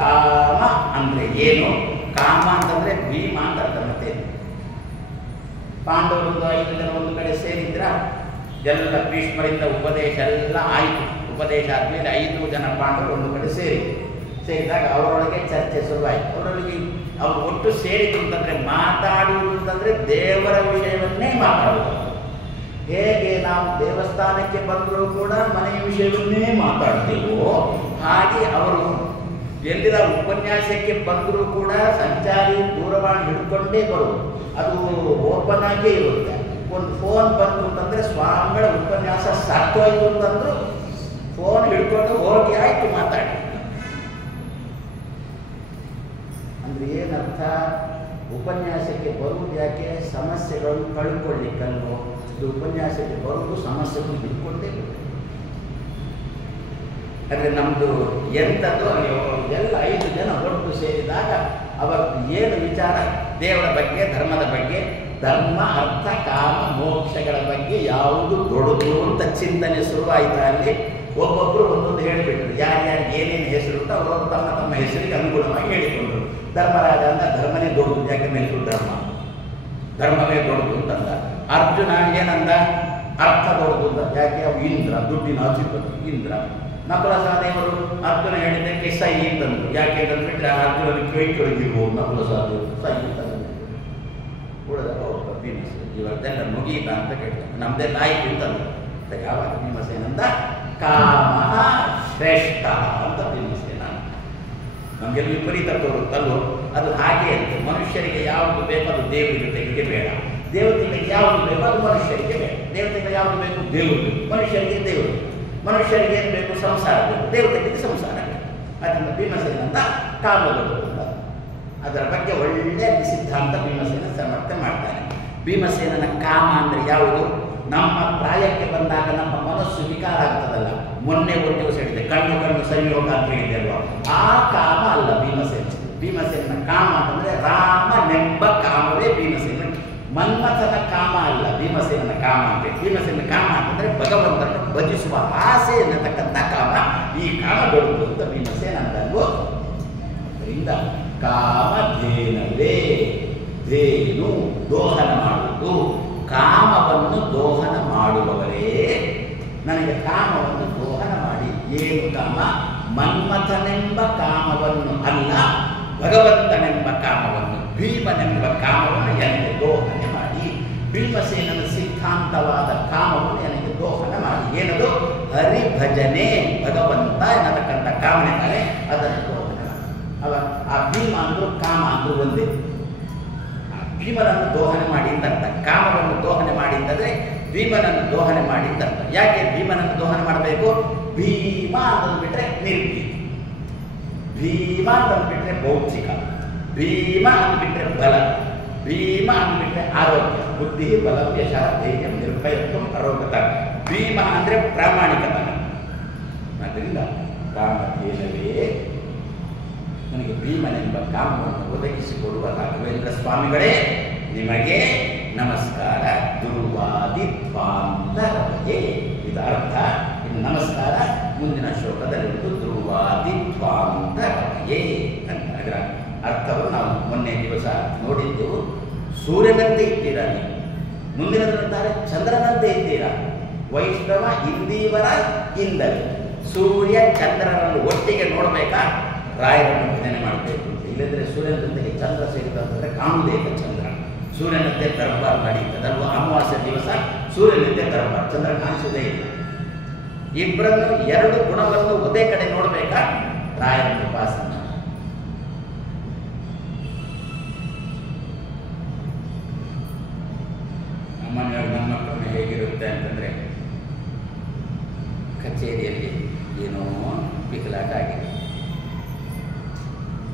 ಕಾಮ ಅಂದರೆ ಏನು? ಕಾಮ ಅಂತಂದರೆ ಭೀಮ ಅಂತ ಅರ್ಥ. ಮತ್ತೆ ಪಾಂಡವರೊಂದು 5 ಜನ ಒಂದು ಕಡೆ ಸೇರಿದ್ರ, ಎಲ್ಲ ಭೀಷ್ಮರಿಂದ ಉಪದೇಶ ಎಲ್ಲ ಆಯಿತು. ಉಪದೇಶ ಆದಮೇಲೆ 5 ಜನ ಪಾಂಡವರು ಒಂದು ಕಡೆ ಸೇರಿದಾಗ ಅವರೊಳಗೆ ಚರ್ಚೆ ಶುರುವಾಯಿತು. ಅವರೊಳಗೆ ಅವರು ಒಟ್ಟು ಸೇರಿತು ಅಂತಂದರೆ ಮಾತಾಡುವುದು ಅಂತಂದರೆ ದೇವರ ವಿಷಯವನ್ನೇ ಮಾತಾಡುವುದು. ಹೇಗೆ ನಾವು ದೇವಸ್ಥಾನಕ್ಕೆ ಬಂದರೂ ಕೂಡ ಮನೆಯ ವಿಷಯವನ್ನೇ ಮಾತಾಡ್ತೇವೋ ಹಾಗೆ ಅವರು ಎಲ್ಲಿರ ಉಪನ್ಯಾಸಕ್ಕೆ ಬಂದರೂ ಕೂಡ ಸಂಚಾರಿ ದೂರವಾಣಿ ಹಿಡ್ಕೊಂಡೇ ಬರುವುದು. ಅದು ಓಪನ್ ಆಗೇ ಇರುತ್ತೆ. ಒಂದು ಫೋನ್ ಬಂತು ಅಂತಂದರೆ ಸ್ವಾಮಿಗಳ ಉಪನ್ಯಾಸ ಸಾಕೋಯ್ತು ಅಂತಂದ್ರು ಫೋನ್ ಹಿಡ್ಕೊಂಡು ಹೋಗಿ ಆಯಿತು ಮಾತಾಡಿ. ಅಂದರೆ ಏನರ್ಥ? ಉಪನ್ಯಾಸಕ್ಕೆ ಬರುವುದು ಯಾಕೆ? ಸಮಸ್ಯೆಗಳನ್ನು ಕಳ್ಕೊಳ್ಳಿಕ್ಕಲ್ವೋ? ಇದು ಉಪನ್ಯಾಸಕ್ಕೆ ಬರುವುದು ಸಮಸ್ಯೆಗಳು ಹಿಡ್ಕೊಂಡೇ ಬರುತ್ತೆ. ಅಂದರೆ ನಮ್ಮದು ಎಂಥದ್ದು ಎಲ್ಲ 5 ಜನ ಒಟ್ಟು ಸೇರಿದಾಗ ಅವತ್ತು ಏನು ವಿಚಾರ? ದೇವರ ಬಗ್ಗೆ, ಧರ್ಮದ ಬಗ್ಗೆ, ಧರ್ಮ ಅರ್ಥ ಕಾಮ ಮೋಕ್ಷಗಳ ಬಗ್ಗೆ ಯಾವುದು ದೊಡ್ಡದು ಅಂತ ಚಿಂತನೆ ಶುರುವಾಯಿತು. ಅಲ್ಲಿ ಒಬ್ಬೊಬ್ಬರು ಒಂದೊಂದು ಹೇಳಿಬಿಟ್ರು. ಯಾರ್ಯಾರಿಗೆ ಏನೇನು ಹೆಸರುಂಟು ಅವರು ತಮ್ಮ ತಮ್ಮ ಹೆಸರಿಗೆ ಅನುಗುಣವಾಗಿ ಹೇಳಿಕೊಂಡ್ರು. ಧರ್ಮರಾಜ ಅಂತ ಧರ್ಮನೇ ದೊಡ್ಡದು, ಯಾಕಂದ್ರೆ ಹೆಸರು ಧರ್ಮವೇ ದೊಡ್ಡದು ಅಂತಂದ. ಅರ್ಜುನ ಏನಂದ? ಅರ್ಥ ದೊಡ್ಡದು ಅಂತ. ಯಾಕೆ? ಅವು ಇಂದ್ರ, ದುಡ್ಡಿನ ಅಧಿಪತಿ ಇಂದ್ರ. ನಕುಲ ಸಹದೇವರು ಅರ್ಜುನ ಹೇಳಿದ್ದಕ್ಕೆ ಸೈ ಅಂತಂದ್ರು. ಯಾಕೆ ಅಂತಂದ್ಬಿಟ್ರೆ ಅರ್ಜುನನ ಕೈಕೊಳಗಿರ್ಬೋದು ನಕುಲ ಸಹದೇವರು ಸೈ ಅಂತ ಉಳಿದ ಭೀಮಸೇನ ಇವತ್ತೆಲ್ಲ ಮುಗೀತ ಅಂತ ಕೇಳ್ತಾರೆ. ನಮ್ದೆಲ್ಲ ಆಯ್ತು ಅಂತಂದ್ರು. ಯಾವಾಗ ಭೀಮಸೇನಂದ ಕಾಮ ಶ್ರೇಷ್ಠ ಅಂತ ಭೀಮಸೇನ. ನಮಗೆಲ್ಲ ವಿಪರೀತ ತೋರುತ್ತಲ್ಲೋ ಅದು ಹಾಗೆ ಅಂತ. ಮನುಷ್ಯರಿಗೆ ಯಾವುದು ಬೇಕು ಅದು ದೇವರಿಗೆ ತೆಗೆಗೆ ಬೇಡ, ದೇವತೆಗಳಿಗೆ ಯಾವುದು ಬೇಕು ಅದು ಮನುಷ್ಯರಿಗೆ ಬೇಡ. ದೇವತೆಗಳಿಗೆ ಯಾವುದು ಬೇಕು? ದೇವರು. ಮನುಷ್ಯರಿಗೆ ದೇವರು. ಮನುಷ್ಯರಿಗೆ ಏನು ಬೇಕು? ಸಂಸಾರ ಬೇಕು. ದೇವತೆಗಳಿಗೆ ಸಂಸಾರ ಬೇಕು. ಅದರಿಂದ ಭೀಮಸೇನಂದ ಕಾಮಗಳು ಅಂತ ಅದರ ಬಗ್ಗೆ ಒಳ್ಳೆಯ ಸಿದ್ಧಾಂತ ಭೀಮಸೇನ ಸಮರ್ಥನೆ ಮಾಡ್ತಾನೆ. ಭೀಮಸೇನನ ಕಾಮ ಅಂದರೆ ಯಾವುದು? ನಮ್ಮ ಪ್ರಾಯಕ್ಕೆ ಬಂದಾಗ ನಮ್ಮ ಮನಸ್ಸು ವಿಕಾರ ಆಗ್ತದಲ್ಲ. ಮೊನ್ನೆ ಒಂದು ದಿವಸ ಹೇಳಿದೆ, ಕಣ್ಣು ಕಣ್ಣು ಸಂಯೋಗ ಅಂತ ಹೇಳಿದೆ ಅಲ್ವಾ? ಆ ಕಾಮ ಅಲ್ಲ ಭೀಮಸೇನ. ಭೀಮಸೇನನ ಕಾಮ ಅಂತಂದ್ರೆ ರಾಮನೆಂಬ ಕಾಮವೇ ಭೀಮಸೇನ. ಮನ್ಮಥನ ಕಾಮ ಅಲ್ಲ ಭೀಮಸೇನನ ಕಾಮ ಅಂತ. ಭೀಮಸೇನನ ಕಾಮ ಅಂತಂದ್ರೆ ಭಗವಂತನನ್ನು ಭಜಿಸುವ ಆಸೆ ಎನ್ನತಕ್ಕಂಥ ಕಾಮ. ಈ ಕಾಮ ದೊಡ್ಡದು ಅಂತ ಭೀಮಸೇನ ಅಂತಲ್ವೋ. ಅದರಿಂದ ಕಾಮಧೇನವೇ, ಧೇನು ದೋಹನ ಮಾಡುವುದು. ಕಾಮವನ್ನು ದೋಹನ ಮಾಡುವವರೇ ನನಗೆ ಕಾಮವನ್ನು ದೋಹನ ಮಾಡಿ. ಏನು ಕಾಮ? ಮನ್ಮಥನೆಂಬ ಕಾಮವನ್ನು ಅಲ್ಲ, ಭಗವಂತನೆಂಬ ಕಾಮವನ್ನು, ಭೀಮನೆಂಬ ಕಾಮವನ್ನು ನನಗೆ ದೋಹನೆ ಮಾಡಿ. ಭೀಮಸೇನನ ಸಿದ್ಧಾಂತವಾದ ಕಾಮವನ್ನು ನನಗೆ ದೋಹನ ಮಾಡಿ. ಏನದು? ಹರಿಭಜನೆ, ಭಗವಂತ ಎನ್ನತಕ್ಕಂಥ ಕಾಮನೆ ತಾನೆ, ಅದನ್ನು ದೋಹನ ಮಾಡಿ. ಅವ ಆ ಭೀಮ ಅಂದ್ರು ಕಾಮ ಅಂದ್ರು ಒಂದೇ. ಭೀಮನನ್ನು ದೋಹನೆ ಮಾಡಿ ಅಂತ, ಕಾಮವನ್ನು ದೋಹನೆ ಮಾಡಿ ಅಂತಂದ್ರೆ ಭೀಮನನ್ನು ದೋಹನೆ ಮಾಡಿ ಅಂತ. ಯಾಕೆ ಭೀಮನನ್ನು ದೋಹನೆ ಮಾಡಬೇಕು? ಭೀಮ ಅನ್ನೋದು ಬಿಟ್ರೆ ನಿರ್ಭೀತಿ, ಭೀಮ ಅನ್ನೋದು ಬಿಟ್ರೆ ಭೌತಿಕ, ಭೀಮ ಅಂದ್ಬಿಟ್ರೆ ಬಲ, ಭೀಮ ಅಂದ್ಬಿಟ್ರೆ ಆರೋಗ್ಯ, ಬುದ್ಧಿ ಬಲ ಯಶ ಧೈರ್ಯ ನಿರ್ಭಯತ್ವ ಆರೋಗ್ಯತ. ಭೀಮ ಅಂದ್ರೆ ಪ್ರಾಮಾಣಿಕತನ. ಆದ್ದರಿಂದ ಕಾಮಧೇನವೇ ನನಗೆ ಭೀಮನೆಂಬ ಕಾಮವನ್ನು ಒದಗಿಸಿಕೊಡುವ ರಾಘವೇಂದ್ರ ಸ್ವಾಮಿಗಳೇ ನಿಮಗೆ ನಮಸ್ಕಾರ. ಧ್ರುವಾದಿತ್ವಾಂತರವೇ ಇದು ಅರ್ಥ. ಇನ್ನು ನಮಸ್ಕಾರ ಮುಂದಿನ ಶ್ಲೋಕದಲ್ಲಿರುವುದು ಧ್ರುವಾದಿತ್ವಾಂತರವೇ ಅಂತ. ಅದರ ಅರ್ಥವನ್ನು ನಾವು ಮೊನ್ನೆ ದಿವಸ ನೋಡಿದ್ದೆವು. ಸೂರ್ಯನಂತೆ ಇದ್ದೀರಾ ನೀವು, ಮುಂದಿನದಂತಾರೆ ಚಂದ್ರನಂತೆ ಇದ್ದೀರಾ. ವೈಷ್ಣವ ಇಂದೀವರ ಇಂದಲೇ ಸೂರ್ಯ ಚಂದ್ರನನ್ನು ಒಟ್ಟಿಗೆ ನೋಡಬೇಕಾ? ರಾಯರನ್ನು ಭಜನೆ ಮಾಡಬೇಕು. ಇಲ್ಲಂದ್ರೆ ಸೂರ್ಯನ ಜೊತೆಗೆ ಚಂದ್ರ ಸೇರಿದಂತಂದ್ರೆ ಕಾಣುವುದೇ ಚಂದ್ರ. ಸೂರ್ಯನಂತೆ ದರ್ಬಾರ್ ನಡೀತದಲ್ವ? ಅಮಾವಾಸ್ಯ ದಿವಸ ಸೂರ್ಯನಂತೆ ದರ್ಬಾರ್, ಚಂದ್ರ ಕಾಣಿಸುವುದೇ ಇಲ್ಲ. ಇಬ್ಬರನ್ನು ಎರಡು ಗುಣವನ್ನು ಒಂದೇ ಕಡೆ ನೋಡಬೇಕಾ? ರಾಯರನ್ನು ಉಪಾಸನೆ. ಸಾಮಾನ್ಯವಾಗಿ ನಮ್ಮ ಕ್ರಮ ಹೇಗಿರುತ್ತೆ ಅಂತಂದ್ರೆ, ಕಚೇರಿಯಲ್ಲಿ ಏನೋ ಪಿಕಲಾಟ ಆಗಿದೆ,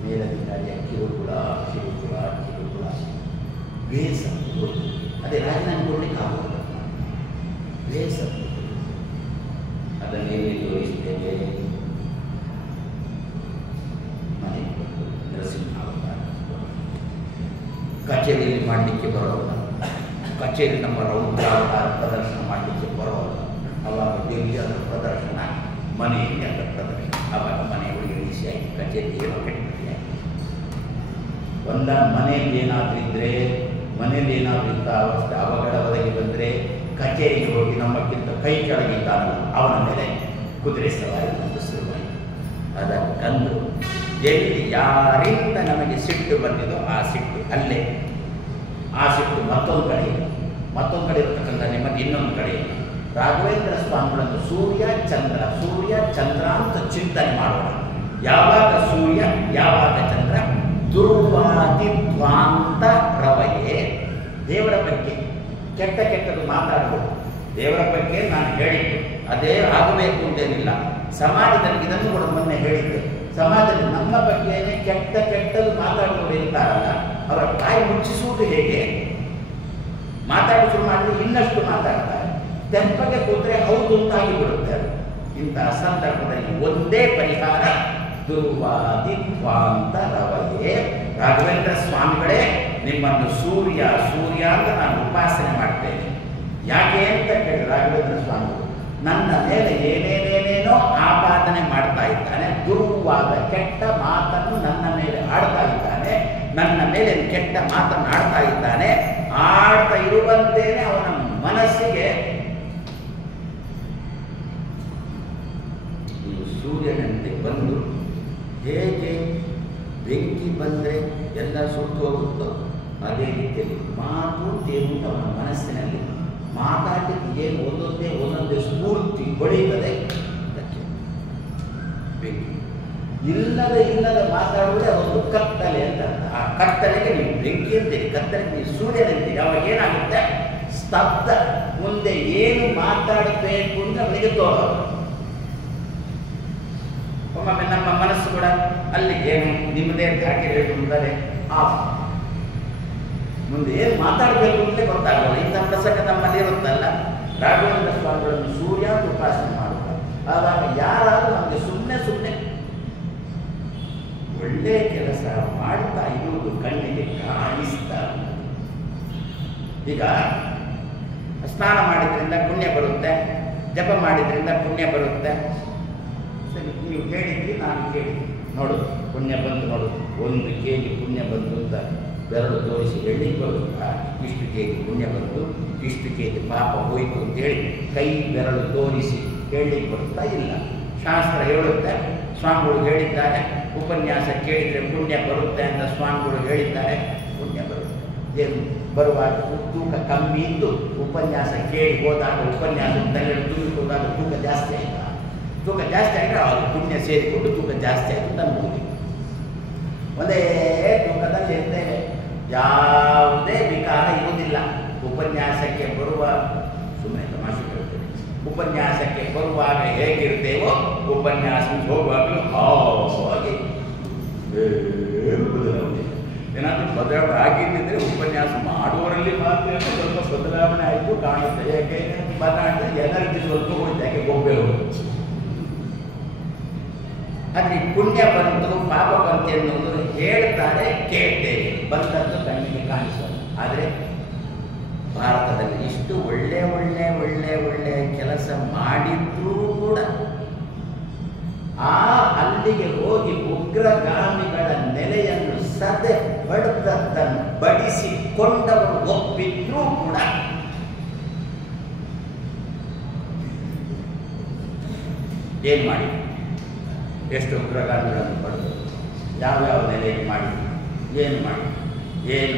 ಮೇಲಧಿಕಾರಿಯ ಕಿರುಕುಳ ಕಿರುಕುಳ ಕಿರುಕುಳ ಬೇಸತ್ತು. ಅದೇ ರಾಜೀನಾಮೆ ಕೊಡ್ಲಿಕ್ಕೆ ಆಗೋದಿಲ್ಲ, ಬೇಸತ್ತು. ಅದನ್ನೇ ತೋರಿಸ್ತೇವೆ. ಮನೆಗೆ ಬಂದು ನರಸಿಂಹಾವತಾರ ಕಚೇರಿಯಲ್ಲಿ ಮಾಡಲಿಕ್ಕೆ ಬರೋಲ್ಲ. ಕಚೇರಿ ನಮ್ಮ ರೌದ್ರಾವತಾರ ಪ್ರದರ್ಶನ ಮಾಡಲಿಕ್ಕೆ ಬರೋಲ್ಲ. ಅವಾಗ ಡೆಲ್ಲಿ ಅದರ ಪ್ರದರ್ಶನ, ಮನೆಯಲ್ಲಿ ಅದರ ಪ್ರದರ್ಶನ. ಆವಾಗ ಮನೆಯೊಳಗೆ ಇಳಿಸಿ ಆಯಿತು, ಕಚೇರಿ ಏನೋ ಕಡಿಮೆ ಆಯಿತು. ಒಂದ ಮನೆಯಲ್ಲಿ ಏನಾದರೂ ಇದ್ದರೆ, ಮನೆಯಲ್ಲಿ ಏನಾದರೂ ಇಂಥ ಅವಸ್ಥೆ ಅವಘಡ ಒದಗಿ ಬಂದರೆ ಕಚೇರಿಗೆ ಹೋಗಿ ನಮ್ಮಕ್ಕಿಂತ ಕೈ ಕೆಳಗಿದ್ದಾನಲ್ಲ ಅವನ ಮೇಲೆ ಕುದುರೆ ಸವಾರಿ ಒಂದು ಶುರುವಾಯಿತು. ಅದಕ್ಕಂದು ಎಲ್ಲಿ ಯಾರಿಂದ ನಮಗೆ ಸಿಟ್ಟು ಬಂದಿದೋ ಆ ಸಿಟ್ಟು ಅಲ್ಲೇ, ಆ ಸಿಟ್ಟು ಮತ್ತೊಂದು ಕಡೆ ಇರತಕ್ಕಂಥ ನಿಮಗೆ ಇನ್ನೊಂದು ಕಡೆ ಇಲ್ಲ. ರಾಘವೇಂದ್ರ ಸ್ವಾಮಿಗಳನ್ನು ಸೂರ್ಯ ಚಂದ್ರ ಅಂತ ಚಿಂತನೆ ಮಾಡೋಣ. ಯಾವಾಗ ಸೂರ್ಯ ಯಾವಾಗ ಚಂದ್ರ? ಧ್ರುವಾದಿತ್ವಾಂತ ರವಯೇ. ದೇವರ ಬಗ್ಗೆ ಕೆಟ್ಟದ್ದು ಮಾತಾಡಬಹುದು. ದೇವರ ಬಗ್ಗೆ ನಾನು ಹೇಳಿದ್ದು ಅದೇ ಆಗಬೇಕು ಅಂತೇನಿಲ್ಲ. ಸಮಾಜದಲ್ಲಿ ಇದನ್ನು ಕೂಡ ಮೊನ್ನೆ ಹೇಳಿದ್ದೆ. ಸಮಾಜದಲ್ಲಿ ನಮ್ಮ ಬಗ್ಗೆನೇ ಕೆಟ್ಟದ್ದು ಮಾತಾಡುವವರು ಇರ್ತಾರಲ್ಲ, ಅವರ ಬಾಯಿ ಮುಚ್ಚಿಸುವುದು ಹೇಗೆ? ಮಾತಾಡಿ ಶುರು ಮಾಡಿದ್ರೆ ಇನ್ನಷ್ಟು ಮಾತಾಡ್ತಾರೆ. ತೆಪ್ಪಗೆ ಕೂತ್ರೆ ಹೌದು ಅಂತಾಗಿ ಬಿಡುತ್ತೆ. ಇಂತಹ ಸಂದರ್ಭದಲ್ಲಿ ಒಂದೇ ಪರಿಹಾರ, ಧ್ರುವಾದಿತ್ವಾಂತ ರವಯೇ. ರಾಘವೇಂದ್ರ ಸ್ವಾಮಿಗಳೇ, ನಿಮ್ಮನ್ನು ಸೂರ್ಯ ಅಂತ ನಾನು ಉಪಾಸನೆ ಮಾಡ್ತೇನೆ. ಯಾಕೆ ಅಂತ ಕೇಳಿ ರಾಘವೇಂದ್ರ ಸ್ವಾಮಿಗಳು ನನ್ನ ಮೇಲೆ ಏನೇನೇನೇನೋ ಆಪಾದನೆ ಮಾಡ್ತಾ ಇದ್ದಾನೆ. ದುರ್ವಾದ ಕೆಟ್ಟ ಮಾತನ್ನು ನನ್ನ ಮೇಲೆ ಆಡ್ತಾ ಇದ್ದಾನೆ. ನನ್ನ ಮೇಲೆ ಕೆಟ್ಟ ಮಾತನ್ನು ಆಡ್ತಾ ಇದ್ದಾನೆ. ಆಡ್ತಾ ಇರುವಂತೇನೆ ಅವನ ಮನಸ್ಸಿಗೆ ಈ ಸೂರ್ಯನಂತೆ ಬಂದು ಹೇಗೆ ಬೆಂಕಿ ಬಂದರೆ ಎಲ್ಲ ಸುಟ್ಟು ಹೋಗುತ್ತೋ ಅದೇ ರೀತಿಯಲ್ಲಿ ಮಾತು ತೇನು ಅವನ ಮನಸ್ಸಿನಲ್ಲಿ ಮಾತಾಡಲಿಕ್ಕೆ ಏನು ಒಂದೊಂದೇ ಸ್ಫೂರ್ತಿ ಹೊಳೆಯುತ್ತದೆ. ಅದಕ್ಕೆ ಬೆಂಕಿ ಇಲ್ಲದ ಮಾತಾಡುವುದೇ ಅದೊಂದು ಕತ್ತಲೆ ಅಂತ. ಆ ಕತ್ತಲೆಗೆ ನೀವು ಬೆಂಕಿ ಅಂತೀರಿ, ಕತ್ತಲೆಗೆ ನೀವು ಸೂರ್ಯನಂತೀರಿ. ಅವಾಗ ಏನಾಗುತ್ತೆ? ಸ್ತಬ್ಧ. ಮುಂದೆ ಏನು ಮಾತಾಡಬೇಕು ಅಂತ ಅವನಿಗೆ ತೋರೋದು. ಒಮ್ಮೊಮ್ಮೆ ನಮ್ಮ ಮನಸ್ಸು ಕೂಡ ಅಲ್ಲಿಗೆ ನಿಮ್ಮದೇ ಘಾಟಿ ಹೇಳ್ತಾರೆ. ಮುಂದೆ ಏನು ಮಾತಾಡಬೇಕು ಅಂತಲೇ ಗೊತ್ತಾಗಲ್ಲ. ಇಂಥ ಪ್ರಸಂಗ ನಮ್ಮಲ್ಲಿ ಇರುತ್ತಲ್ಲ, ರಾಘವೇಂದ್ರ ಸ್ವಾಮಿಗಳನ್ನು ಸೂರ್ಯ ಅಂತ ಉಪಾಸನೆ ಮಾಡುತ್ತಾರೆ. ಆವಾಗ ಯಾರಾದರೂ ನಮಗೆ ಸುಮ್ಮನೆ ಒಳ್ಳೆಯ ಕೆಲಸ ಮಾಡ್ತಾ ಇರುವುದು ಕಣ್ಣಿಗೆ ಕಾಣಿಸ್ತಾ. ಈಗ ಸ್ನಾನ ಮಾಡಿದ್ರಿಂದ ಪುಣ್ಯ ಬರುತ್ತೆ, ಜಪ ಮಾಡಿದ್ರಿಂದ ಪುಣ್ಯ ಬರುತ್ತೆ. ಸರಿ, ನೀವು ಹೇಳಿದ್ರಿ, ನಾನು ಕೇಳಿದ್ರಿ, ನೋಡು ಪುಣ್ಯ ಬಂತು, ನೋಡು 1 kg ಪುಣ್ಯ ಬಂತು ಅಂತ ಬೆರಳು ತೋರಿಸಿ ಹೇಳಿಕ್ಕೆ ಬರುತ್ತಾ? ಇಷ್ಟು kg ಪುಣ್ಯ ಬಂತು, ಇಷ್ಟು kg ಪಾಪ ಹೋಯಿತು ಅಂತೇಳಿ ಕೈ ಬೆರಳು ತೋರಿಸಿ ಹೇಳಲಿಕ್ಕೆ ಬರುತ್ತಾ? ಇಲ್ಲ. ಶಾಸ್ತ್ರ ಹೇಳುತ್ತೆ, ಸ್ವಾಮಿಗಳು ಹೇಳಿದ್ದಾರೆ, ಉಪನ್ಯಾಸ ಕೇಳಿದರೆ ಪುಣ್ಯ ಬರುತ್ತೆ ಅಂತ ಸ್ವಾಮಿಗಳು ಹೇಳಿದ್ದಾರೆ, ಪುಣ್ಯ ಬರುತ್ತೆ. ಏನು ಬರುವಾಗ ತೂಕ ಕಮ್ಮಿ ಇದ್ದು ಉಪನ್ಯಾಸ ಕೇಳಿ ಹೋದಾಗ ಉಪನ್ಯಾಸ ತಲೆ ತೂಗಿ ಹೋದಾಗ ತೂಕ ಜಾಸ್ತಿ ಆಯಿತಾ? ತೂಕ ಜಾಸ್ತಿ ಆಗಿದ್ರೆ ಅದು ಪುಣ್ಯ ಸೇರಿಕೊಂಡು ತೂಕ ಜಾಸ್ತಿ ಆಯಿತು ತಂದ್ಬೋದು. ಒಂದೇ ತೂಕದಲ್ಲಿ ಇರ್ತೇವೆ, ಯಾವುದೇ ವಿಕಾರ ಇರುವುದಿಲ್ಲ. ಉಪನ್ಯಾಸಕ್ಕೆ ಬರುವ, ಸುಮ್ಮನೆ ತಮಾಷೆ ಕೇಳ್ತೇವೆ, ಉಪನ್ಯಾಸಕ್ಕೆ ಬರುವಾಗ ಹೇಗಿರ್ತೇವೋ ಉಪನ್ಯಾಸಕ್ಕೆ ಹೋಗುವಾಗಲೂ ಹಾಗೆ ಬದಲಾವಣೆ. ಏನಾದರೂ ಬದಲಾವಣೆ ಆಗಿದ್ದರೆ ಉಪನ್ಯಾಸ ಮಾಡುವವರಲ್ಲಿ ಮಾತ್ರ ಸ್ವಲ್ಪ ಬದಲಾವಣೆ ಆಯಿತು ಕಾಣುತ್ತೆ. ಯಾಕೆ ಬದಲಾವಣೆ ಎನರ್ಜಿ ಸ್ವಲ್ಪ ಹೋಯ್ತು, ಯಾಕೆ ಒಬ್ಬೇ ಹೋಗುತ್ತೆ. ಆದರೆ ಪುಣ್ಯ ಬಂತು ಪಾಪ ಬಂತು ಎನ್ನುವುದು ಹೇಳ್ತಾರೆ, ಕೇಳ್ತೇವೆ, ಬಂದದ್ದು ಕಣ್ಣಿಗೆ ಕಾಣಿಸೋದು. ಆದರೆ ಭಾರತದಲ್ಲಿ ಇಷ್ಟು ಒಳ್ಳೆಯ ಕೆಲಸ ಮಾಡಿದ್ರೂ ಕೂಡ ಅಲ್ಲಿಗೆ ಹೋಗಿ ಉಗ್ರಗಾಮಿಗಳ ನೆಲೆಯನ್ನು ಸದೆ ಬಡದದ್ದನ್ನು ಬಡಿಸಿಕೊಂಡವರು ಒಪ್ಪಿದ್ರೂ ಕೂಡ ಏನು ಮಾಡಿ, ಎಷ್ಟು ಉಗ್ರಗಾಮಿಗಳನ್ನು ಪಡೆದು ಯಾವ್ಯಾವ ನೆಲೆಯಲ್ಲಿ ಮಾಡಿ, ಏನು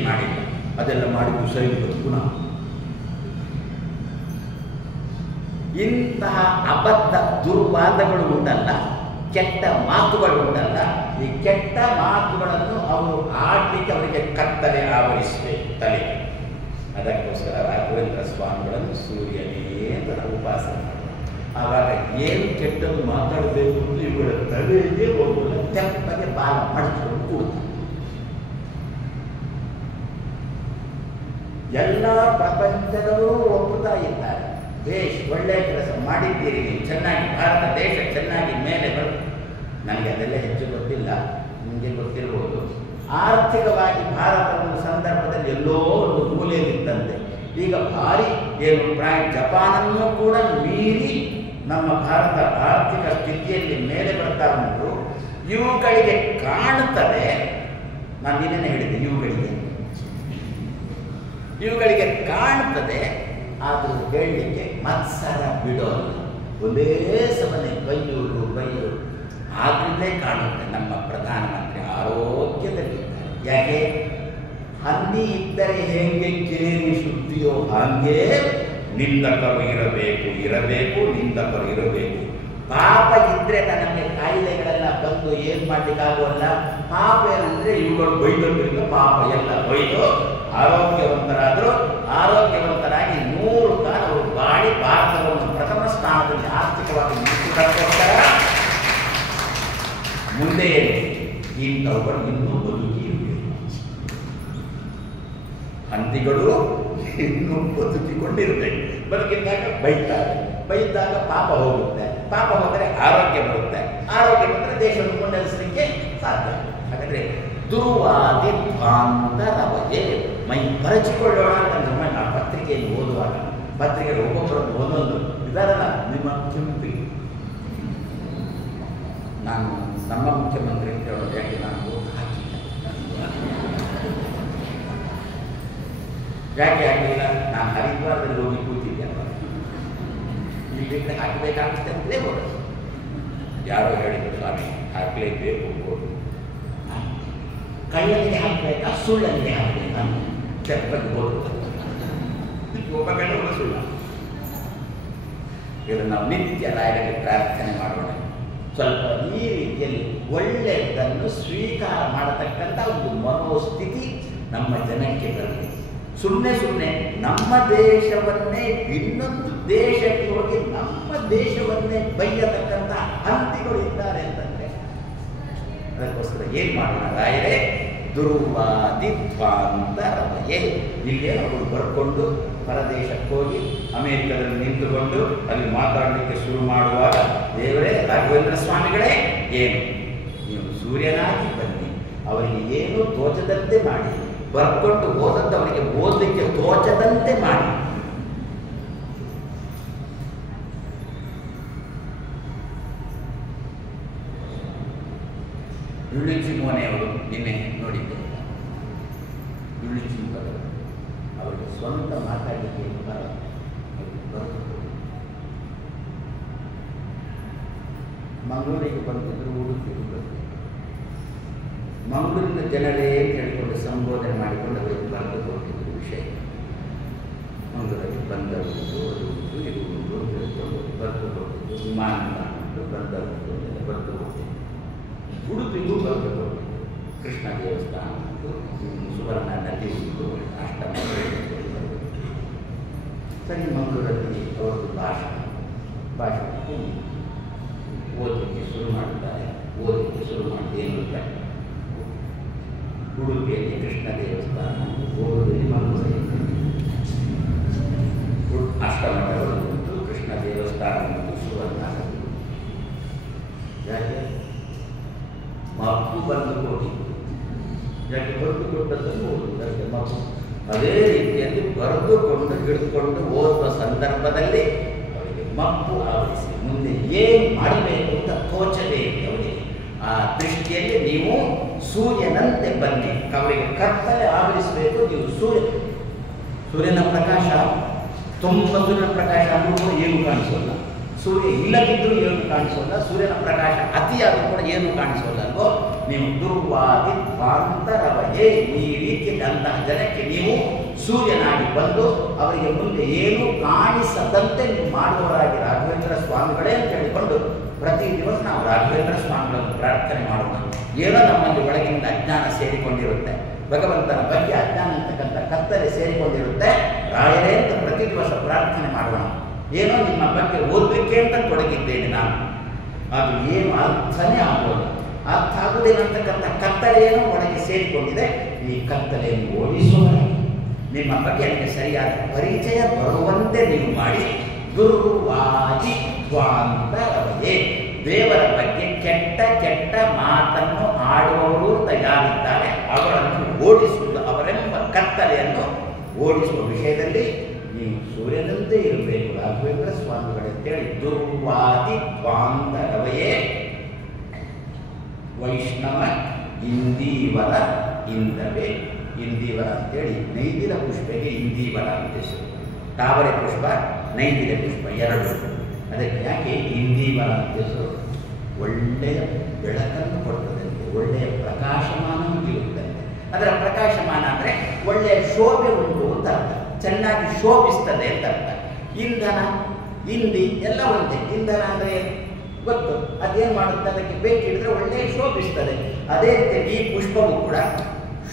ಮಾಡಿಲ್ಲ, ಅದೆಲ್ಲ ಮಾಡಿದ್ದು ಸೈನಿಕರು ಪುನಃ. ಇಂತಹ ಅಬದ್ಧ ದುರ್ವಾದಗಳು ಉಂಟಲ್ಲ, ಕೆಟ್ಟ ಮಾತುಗಳು ಉಂಟಲ್ಲ, ಈ ಕೆಟ್ಟ ಮಾತುಗಳನ್ನು ಅವರು ಆಡಲಿಕ್ಕೆ ಅವರಿಗೆ ಕತ್ತಲೆ ಆವರಿಸಿದೆ ತಲೆ. ಅದಕ್ಕೋಸ್ಕರ ರಾಘವೇಂದ್ರ ಸ್ವಾಮಿಗಳನ್ನು ಸೂರ್ಯನೇ ಅಂತ ಉಪಾಸನೆ ಮಾಡುವ. ಆವಾಗ ಏನು ಕೆಟ್ಟದ್ದು ಮಾತಾಡಬೇಕು ಅಂತ ಇವುಗಳ ತಲೆಯೇ ಹೋಗಲ್ಲ, ತೆಪ್ಪಗೆ ಬಾಲ ಮಡಿಸಿಕೊಂಡು ಕೂಡ್ತಾರೆ. ಎಲ್ಲ ಪ್ರಪಂಚದವರು ಒಪ್ಪುತ್ತಾ ಇದ್ದಾರೆ, ದೇಶ್ ಒಳ್ಳೆಯ ಕೆಲಸ ಮಾಡಿದ್ದೀರಿ ನೀವು, ಚೆನ್ನಾಗಿ ಭಾರತ ದೇಶ ಚೆನ್ನಾಗಿ ಮೇಲೆ ಬರುತ್ತೆ. ನನಗೆ ಅದೆಲ್ಲ ಹೆಚ್ಚು ಗೊತ್ತಿಲ್ಲ, ನಿಮಗೆ ಗೊತ್ತಿರ್ಬೋದು. ಆರ್ಥಿಕವಾಗಿ ಭಾರತ ಒಂದು ಸಂದರ್ಭದಲ್ಲಿ ಎಲ್ಲೋ ಒಂದು ಮೂಲೆಯಲ್ಲಿದ್ದಂತೆ ಈಗ ಭಾರಿ ಏನು ಜಪಾನನ್ನು ಕೂಡ ಮೀರಿ ನಮ್ಮ ಭಾರತ ಆರ್ಥಿಕ ಸ್ಥಿತಿಯಲ್ಲಿ ಮೇಲೆ ಬರ್ತಾ ಉಂಟು. ಇವುಗಳಿಗೆ ಕಾಣುತ್ತದೆ, ನಾನು ನಿನ್ನೆ ಹೇಳಿದ್ದೆ, ಇವುಗಳಿಗೆ ಕಾಣುತ್ತದೆ, ಆದರೂ ಹೇಳಲಿಕ್ಕೆ ಮತ್ಸರ ಬಿಡೋಲ್ಲ. ಒಂದೇ ಸಮನೆ ಬೈಯೂರು. ಆದ್ರಿಂದಲೇ ಕಾಣುತ್ತೆ ನಮ್ಮ ಪ್ರಧಾನಮಂತ್ರಿ ಆರೋಗ್ಯದಲ್ಲಿದ್ದಾರೆ. ಯಾಕೆ? ಹಂದಿ ಇದ್ದರೆ ಹೇಗೆ ಕೇರಿ ಸುದ್ದಿಯೋ ಹಾಗೆ ನಿಂದಕರು ಇರಬೇಕು, ನಿಂದಕರು ಇರಬೇಕು. ಪಾಪ ಇದ್ರೆ ನನಗೆ ಕಾಯಿಲೆಗಳೆಲ್ಲ ಬಂದು ಏನು ಮಾಡಲಿಕ್ಕಾಗುವಲ್ಲ. ಪಾಪ ಏನಂದ್ರೆ ಇವುಗಳು ಬೈದೋದ್ರಿಂದ ಪಾಪ ಎಲ್ಲ ಬೈದು ಆರೋಗ್ಯವಂತರಾಗಿ 100 ಕಾಲ ಅವರು ಬಾಳಿ ಭಾರತವನ್ನು ಪ್ರಥಮ ಸ್ಥಾನದಲ್ಲಿ ಆರ್ಥಿಕವಾಗಿ ನಿಂತುಕೊಳ್ಳೋಸ್ಕರ ಮುಂದೆ ಇಂಥವುಗಳು ಇನ್ನೂ ಬದುಕಿ ಇರಬೇಕು. ಹಂದಿಗಳು ಇನ್ನೂ ಬದುಕಿಕೊಂಡಿರಬೇಕು. ಬದುಕಿದ್ದಾಗ ಬೈದಾಗ ಪಾಪ ಹೋಗುತ್ತೆ, ಪಾಪ ಹೋದರೆ ಆರೋಗ್ಯ ಬರುತ್ತೆ, ಆರೋಗ್ಯ ಬಂದರೆ ದೇಶವನ್ನು ಮುನ್ನಡೆಸಲಿಕ್ಕೆ ಸಾಧ್ಯ. ಹಾಗಾದರೆ ದುರ್ವಾದಿ ಧ್ವಾಂತರವಯೇ ಮೈ ಪರಚಿಕೊಳ್ಳೋಣ ಅಂತಂದ್ರೆ ನಾವು ಪತ್ರಿಕೆಯನ್ನು ಓದುವಾಗ ಪತ್ರಿಕೆಗೆ ಒಬ್ಬೊಬ್ಬರನ್ನು ಒಂದೊಂದು ಇದಾರಲ್ಲ, ನಿಮ್ಮ ಮುಖ್ಯಮಂತ್ರಿ, ನಾನು ನಮ್ಮ ಮುಖ್ಯಮಂತ್ರಿ ಅಂತ ಹೇಳೋದು ಯಾಕೆ ನಾನು ಓದು ಹಾಕಿಲ್ಲ. ಯಾಕೆ ಹಾಕಿಲ್ಲ? ನಾನು ಹರಿದ್ವಾರದಲ್ಲಿ ಹೋಗಿ ಕೂತಿದ್ದೆ, ಇಲ್ಲಿ ಹಾಕಬೇಕಾಗುತ್ತೆ ಅಂತಲೇ ಓದೋದು. ಯಾರೋ ಹೇಳಿದ್ರು, ಸ್ವಾಮಿ ಹಾಕಲೇಬೇಕು ಓದು. ಕಳ್ಳನಿಗೆ ಹಾಕಬೇಕಾ ಸುಳ್ಳನಿಗೆ ಹಾಕಬೇಕಾ ತೆಪ್ಪಗೆ ಓದು. ಒಬ್ಬ ಕಳ್ಳ ಒಬ್ಬ ಸುಳ್ಳ. ಇದನ್ನು ನಾವು ನಿತ್ಯ ರಾಯರಿಗೆ ಪ್ರಾರ್ಥನೆ ಮಾಡೋಣ. ಸ್ವಲ್ಪ ಈ ರೀತಿಯಲ್ಲಿ ಒಳ್ಳೆಯದನ್ನು ಸ್ವೀಕಾರ ಮಾಡತಕ್ಕಂಥ ಒಂದು ಮನೋಸ್ಥಿತಿ ನಮ್ಮ ಜನಕ್ಕೆ ಬರಲಿ. ಸುಮ್ಮನೆ ನಮ್ಮ ದೇಶವನ್ನೇ ಇನ್ನೊಂದು ದೇಶಕ್ಕೆ ಹೋಗಿ ನಮ್ಮ ದೇಶವನ್ನೇ ಬೈಯತಕ್ಕಂಥ ಹಂತಿಗಳು ಇದ್ದಾರೆ ಅಂತಂದರೆ ಅದಕ್ಕೋಸ್ಕರ ಏನು ಮಾಡೋಣ? ರಾಯರೇ, ದುರ್ವಾದಿತ್ವಾಂತರವಯೇ. ಇಲ್ಲೇ ಅವರು ಬರ್ಕೊಂಡು ಪರದೇಶಕ್ಕೆ ಹೋಗಿ ಅಮೆರಿಕದಲ್ಲಿ ನಿಂತುಕೊಂಡು ಅಲ್ಲಿ ಮಾತಾಡಲಿಕ್ಕೆ ಶುರು ಮಾಡುವಾಗ, ದೇವರೇ ರಾಘವೇಂದ್ರ ಸ್ವಾಮಿಗಳೇ, ಏನು ನೀವು ಸೂರ್ಯನಾಗಿ ಬನ್ನಿ, ಅವರಿಗೆ ಏನು ತೋಚದಂತೆ ಮಾಡಿ, ಬರ್ಕೊಂಡು ಹೋದಂತೆ ಅವರಿಗೆ ಓದಲಿಕ್ಕೆ ತೋಚದಂತೆ ಮಾಡಿ. ಯುಳಿಚಿ ಮೋನೆಯವರು ನಿನ್ನೆ ನೋಡಿದ್ದೆ. ಯುಳಿಚಿ ಬರಲು ಅವರಿಗೆ ಸ್ವಂತ ಮಾತಾಡಲಿಕ್ಕೆ ಬರದು ಮಂಗಳೂರಿಗೆ ಬಂದಿದ್ರು, ಉಡುಪಿಗೆ ಬಂದಿದ್ರು. ಮಂಗಳೂರಿನ ಜನರೇ ಅಂತ ಹೇಳಿಕೊಂಡು ಸಂಬೋಧನೆ ಮಾಡಿಕೊಂಡು ಅವರಿಗೆ ಬರೆದು ಕೊಟ್ಟಿದ್ರು ವಿಷಯ. ಮಂಗಳೂರಲ್ಲಿ ಬಂದರುವುದು ಅದು ಇರುವುದು ಅಂತ ಹೇಳಿಕೊಂಡು ಬರೆದು ಕೊಟ್ಟಿದ್ದು, ವಿಮಾನ ಉಂಟು ಬಂದರುವುದು ಎಲ್ಲ ಬರೆದು ಕೊಟ್ಟಿದ್ದು. ಉಡುಪಿಗೂ ಬರೆದು ಕೊಟ್ಟಿದ್ದು, ಕೃಷ್ಣ ದೇವಸ್ಥಾನ ಉಂಟು, ಸುವರ್ಣ ನದಿ ಉಂಟು, ಅಷ್ಟಮ ಸರಿ. ಮಂಗಳೂರಲ್ಲಿ ಅವರದ್ದು ಭಾಷಣಕ್ಕೆ ಓದಲಿಕ್ಕೆ ಶುರು ಮಾಡುತ್ತಾರೆ. ಓದಲಿಕ್ಕೆ ಶುರು ಮಾಡಿ ಏನು ಉಡುಪಿಯಲ್ಲಿ ಕೃಷ್ಣ ದೇವಸ್ಥಾನ, ಓದುವಲ್ಲಿ ಮಂಗಳೂರಲ್ಲಿ ಅಷ್ಟಮಠಗಳು ಉಂಟು, ಕೃಷ್ಣ ದೇವಸ್ಥಾನ ಉಂಟು, ಸುವರ್ಣ ನದಿ. ಯಾಕೆ ಮಪ್ಪು ಬಂದು ಕೊಟ್ಟಿದ್ದು, ಯಾಕೆ ಬರೆದು ಕೊಟ್ಟದ್ದನ್ನು ಓದುವುದಕ್ಕೆ ಮಪ್ಪು. ಅದೇ ರೀತಿಯಲ್ಲಿ ಬರೆದುಕೊಂಡು ಹಿಡಿದುಕೊಂಡು ಓದುವ ಸಂದರ್ಭದಲ್ಲಿ ಅವರಿಗೆ ಮಪ್ಪು ಆವರಿಸಿ ಮುಂದೆ ಏನು ಮಾಡಬೇಕು ಅಂತ ತೋಚದೇ ಅವರಿಗೆ. ಆ ದೃಷ್ಟಿಯಲ್ಲಿ ನೀವು ಸೂರ್ಯನಂತೆ ಬನ್ನಿ, ಅವರಿಗೆ ಕತ್ತಲೆ ಆವರಿಸಬೇಕು. ನೀವು ಸೂರ್ಯನ ಪ್ರಕಾಶ ತುಂಬ, ಸೂರ್ಯನ ಪ್ರಕಾಶ ಅನ್ನೋದು ಏನು ಕಾಣಿಸೋಲ್ಲ, ಸೂರ್ಯ ಇಲ್ಲದಿದ್ದರೂ ಏನು ಕಾಣಿಸೋಲ್ಲ, ಸೂರ್ಯನ ಪ್ರಕಾಶ ಅತಿಯಾದರೂ ಕೂಡ ಏನು ಕಾಣಿಸೋಲ್ಲ ಅಲ್ವೋ. ನೀವು ದುರ್ವಾದಿತ್ವಾಂತರವಯೇ, ಈ ರೀತಿಯಲ್ಲಿ ಅಂತಹ ಜನಕ್ಕೆ ನೀವು ಸೂರ್ಯನಾಗಿ ಬಂದು ಅವರಿಗೆ ಮುಂದೆ ಏನು ಕಾಣಿಸದಂತೆ ನೀವು ಮಾಡುವವರಾಗಿ ರಾಘವೇಂದ್ರ ಸ್ವಾಮಿಗಳೇ ಅಂತ ಹೇಳಿಕೊಂಡು ಪ್ರತಿ ದಿವಸ ನಾವು ರಾಘವೇಂದ್ರ ಸ್ವಾಮಿಗಳನ್ನು ಪ್ರಾರ್ಥನೆ ಮಾಡೋಣ. ಏನೋ ನಮ್ಮಲ್ಲಿ ಒಳಗಿಂದ ಅಜ್ಞಾನ ಸೇರಿಕೊಂಡಿರುತ್ತೆ, ಭಗವಂತನ ಬಗ್ಗೆ ಅಜ್ಞಾನ ಅಂತಕ್ಕಂಥ ಕತ್ತಲೆ ಸೇರಿಕೊಂಡಿರುತ್ತೆ. ರಾಯರೇ ಅಂತ ಪ್ರತಿ ದಿವಸ ಪ್ರಾರ್ಥನೆ ಮಾಡೋಣ. ಏನೋ ನಿಮ್ಮ ಬಗ್ಗೆ ಓದಲಿಕ್ಕೆ ಅಂತ ತೊಡಗಿದ್ದೇನೆ ನಾನು, ಅದು ಏನು ಅರ್ಥನೇ ಆಗೋದು, ಅರ್ಥ ಆಗುವುದೇನಂತಕ್ಕಂಥ ಕತ್ತಲೆ ಏನೋ ಒಳಗೆ ಸೇರಿಕೊಂಡಿದೆ. ಈ ಕತ್ತಲೆಯನ್ನು ಓಡಿಸುವವರಾಗಿ ನಿಮ್ಮ ಬಗ್ಗೆ ನನಗೆ ಸರಿಯಾದ ಪರಿಚಯ ಬರುವಂತೆ ನೀವು ಮಾಡಿ. ದುರ್ವಾದಿತ್ವಾಂತರವಯೇ, ದೇವರ ಬಗ್ಗೆ ಕೆಟ್ಟ ಕೆಟ್ಟ ಮಾತನ್ನು ಆಡುವವರು ಯಾರಿದ್ದಾರೆ ಅವರನ್ನು ಓಡಿಸುವುದು, ಅವರೆಂಬ ಕತ್ತಲೆಯನ್ನು ಓಡಿಸುವ ವಿಷಯದಲ್ಲಿ ನೀವು ಸೂರ್ಯನಂತೆ ಇರಬೇಕು ರಾಘವೇಂದ್ರ ಸ್ವಾಮಿಗಳಂತೇಳಿ. ದುರ್ವಾದಿತ್ವಾಂತರವಯೇ ವೈಷ್ಣವ ಇಂದೀವರ ಇಂದವೇ. ಇಂದೀವರ ಅಂತೇಳಿ ನೈದಿಲ ಪುಷ್ಪಕ್ಕೆ ಇಂದೀವರ ಅಂತ ಹೆಸರು. ತಾವರೆ ಪುಷ್ಪ, ನೈದಿಲ ಪುಷ್ಪ ಎರಡು. ಅದಕ್ಕೆ ಯಾಕೆ ಇಂದೀವರ ಅಂತ ಹೆಸರು? ಒಳ್ಳೆಯ ಬೆಳಕನ್ನು ಕೊಡ್ತದಂತೆ, ಒಳ್ಳೆಯ ಪ್ರಕಾಶಮಾನವೂ ಇರುತ್ತಂತೆ. ಅದರ ಪ್ರಕಾಶಮಾನ ಅಂದರೆ ಒಳ್ಳೆಯ ಶೋಭೆ ಉಂಟು ಅಂತ ಅರ್ಥ, ಚೆನ್ನಾಗಿ ಶೋಭಿಸ್ತದೆ ಅಂತ ಅರ್ಥ. ಇಂಧನ, ಇಂದಿ ಎಲ್ಲ ಒಂದೇ. ಇಂಧನ ಅಂದರೆ ಗೊತ್ತು, ಅದೇನು ಮಾಡುತ್ತೆ, ಅದಕ್ಕೆ ಬೇಕಿಡಿದ್ರೆ ಒಳ್ಳೆಯ ಶೋಭಿಸ್ತದೆ. ಅದೇ ರೀತಿ ಈ ಪುಷ್ಪವು ಕೂಡ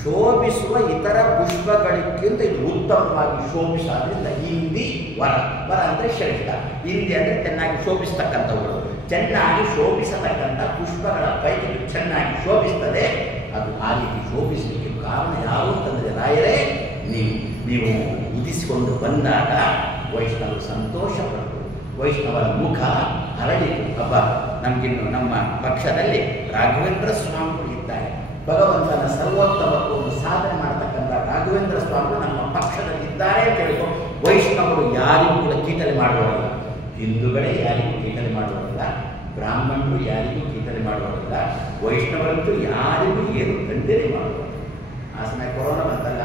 ಶೋಭಿಸುವ ಇತರ ಪುಷ್ಪಗಳಿಗಿಂತ ಇದು ಉತ್ತಮವಾಗಿ ಶೋಭಿಸೋದ್ರಿಂದ ಇಂದಿ ವರ. ವರ ಅಂದರೆ ಶ್ರೇಷ್ಠ, ಇಂದಿ ಅಂದರೆ ಚೆನ್ನಾಗಿ ಶೋಭಿಸ್ತಕ್ಕಂಥವುಗಳು. ಚೆನ್ನಾಗಿ ಶೋಭಿಸತಕ್ಕಂಥ ಪುಷ್ಪಗಳ ಪೈಕಿ ಚೆನ್ನಾಗಿ ಶೋಭಿಸ್ತದೆ. ಅದು ಆ ರೀತಿ ಶೋಭಿಸಲಿಕ್ಕೆ ಕಾರಣ ಯಾರು ಅಂತಂದರೆ ರಾಯರೇ ನೀವು ಉದಿಸಿಕೊಂಡು ಬಂದಾಗ ವೈಷ್ಣವರು ಸಂತೋಷಪಟ್ಟು, ವೈಷ್ಣವರ ಮುಖ ಹರಡಿತು. ಹಬ್ಬ ನಮಗಿನ್ನು ನಮ್ಮ ಪಕ್ಷದಲ್ಲಿ ರಾಘವೇಂದ್ರ ಸ್ವಾಮಿಗಳು ಇದ್ದಾರೆ. ಭಗವಂತನ ಸರ್ವೋತ್ತಮತ್ವವನ್ನು ಸಾಧನೆ ಮಾಡತಕ್ಕಂಥ ರಾಘವೇಂದ್ರ ಸ್ವಾಮಿಗಳು ನಮ್ಮ ಪಕ್ಷದಲ್ಲಿ ಇದ್ದಾರೆ ಅಂತ ಹೇಳಿಕೊಂಡು ವೈಷ್ಣವರು ಯಾರಿಗೂ ಕೂಡ ಕೀಟಲೆ ಮಾಡುವವರಲ್ಲ. ಹಿಂದೂಗಳೇ ಯಾರಿಗೂ ಕೀಟಲೆ ಮಾಡುವವರಲ್ಲ, ಬ್ರಾಹ್ಮಣರು ಯಾರಿಗೂ ಕೀಟಲೆ ಮಾಡುವವರಲ್ಲ, ವೈಷ್ಣವರಂತೂ ಯಾರಿಗೂ ಏನು ಖಂಡನೆ ಮಾಡುವರು. ಆ ಸಮಯ ಕೊರೋನಾ ಬಂತಲ್ಲ,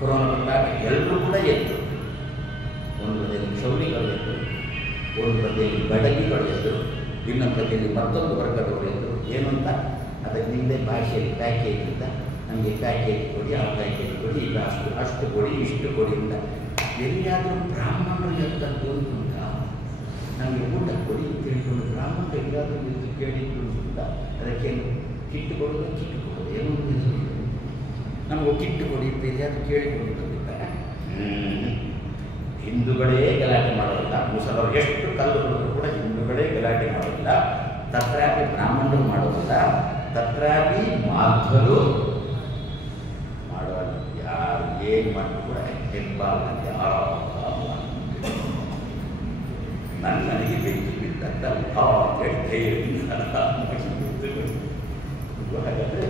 ಕೊರೋನಾ ಬಂದಾಗ ಎಲ್ಲರೂ ಕೂಡ ಎದ್ದು, ಒಂದು ಬದಿಯಲ್ಲಿ ಕ್ಷೌರಿಗಳು ಎದ್ದು, ಒಂದು ಬದಿಯಲ್ಲಿ ಬಡಗಿಗಳು ಎದ್ದು, ಇನ್ನೊಂದು ಬದಿಯಲ್ಲಿ ಮತ್ತೊಂದು ವರ್ಗದವರು ಎದ್ದು. ಏನು ಅಂತ ಅದಕ್ಕೆ ನಿಮ್ಮದೇ ಭಾಷೆಯಲ್ಲಿ ಪ್ಯಾಕೇಜ್ ಅಂತ, ನಮಗೆ ಪ್ಯಾಕೇಜ್ ಕೊಡಿ, ಆ ಪ್ಯಾಕೇಜ್ ಕೊಡಿ, ಇಲ್ಲ ಅಷ್ಟು ಕೊಡಿ, ಇಷ್ಟು ಕೊಡಿ ಅಂತ. ಎಲ್ಲಿಯಾದರೂ ಬ್ರಾಹ್ಮಣರು ಎದ್ದದ್ದು ಅಂತ ನಮಗೆ ಊಟ ಕೊಡಿ ಅಂತ ಹೇಳಿಕೊಂಡು ಬ್ರಾಹ್ಮಣರು ಎಲ್ಲಾದರೂ ನಿಂತು ಕೇಳಿದ್ದು ಅಂತ. ಅದಕ್ಕೇನು ಕಿಟ್ಟು ಕೊಡೋದು, ಕಿಟ್ಟು ಕೊಡೋದು, ಏನೋ ಒಂದು ಹೆಸರು ನಮಗೂ ಕಿಟ್ಟು ಕೊಡಿ ಅಂತ ಎಲ್ಲಿಯಾದರೂ ಕೇಳಿಕೊಂಡು ಬಂದಿದ್ದಾರೆ. ಹಿಂದೂಗಳೇ ಗಲಾಟೆ ಮಾಡೋದಿಲ್ಲ, ಮುಸಲರು ಎಷ್ಟು ಕಲ್ಲು ಕೊಡೋದು ಕೂಡ ಹಿಂದೂಗಳೇ ಗಲಾಟೆ ಮಾಡೋದಿಲ್ಲ. ತತ್ರಾಪಿ ಬ್ರಾಹ್ಮಣರು ಮಾಡೋದಿಲ್ಲ, ತತ್ರಾಪಿ ಮಾಧ್ವರು ಮಾಡುವ ಯಾರು ಏನು ಮಾಡಿ ಕೂಡ ಹೆಬ್ಬಾಗಂತೆ ನನಗೆ ಬೆಂಕಿ ಬಿದ್ದಂತ ಹಾಗಾದರೆ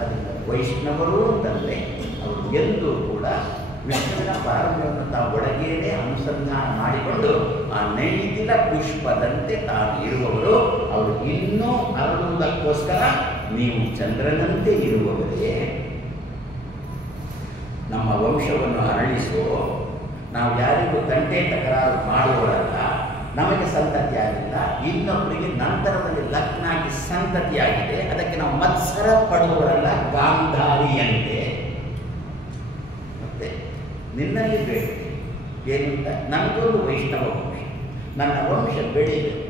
ಅದನ್ನು ವೈಷ್ಣವರು ಅಂತಂದರೆ ಅವರು ಎಂದೂ ಕೂಡ ವಿಷ್ಣುವಿನ ಪಾರಮ್ಯವನ್ನು ತಾವು ಒಳಗೇನೆ ಅನುಸಂಧಾನ ಮಾಡಿಕೊಂಡು ಆ ನೈದಿಲ ಪುಷ್ಪದಂತೆ ತಾವು ಇರುವವರು. ಅವರು ಇನ್ನೂ ಅರಳುವುದಕ್ಕೋಸ್ಕರ ನೀವು ಚಂದ್ರನಂತೆ ಇರುವವರೇ. ನಮ್ಮ ವಂಶವನ್ನು ಅರಳಿಸೋ ನಾವು ಯಾರಿಗೂ ಗಂಟೆ ತಕರಾರು ಮಾಡುವವರಲ್ಲ. ನಮಗೆ ಸಂತತಿ ಆಗಿಲ್ಲ, ಇನ್ನೊಬ್ಬರಿಗೆ ನಂತರದಲ್ಲಿ ಲಗ್ನ ಆಗಿ ಸಂತತಿಯಾಗಿದೆ, ಅದಕ್ಕೆ ನಾವು ಮತ್ಸರ ಪಡುವವರಲ್ಲ. ಗಾಂಧಾರಿಯಂತೆ ಮತ್ತೆ ನಿನ್ನಲ್ಲಿ ಬೇಡ ಏನು ಅಂತ ನನಗೊಂದು ವೈಷ್ಣವ ವಂಶ, ನನ್ನ ವಂಶ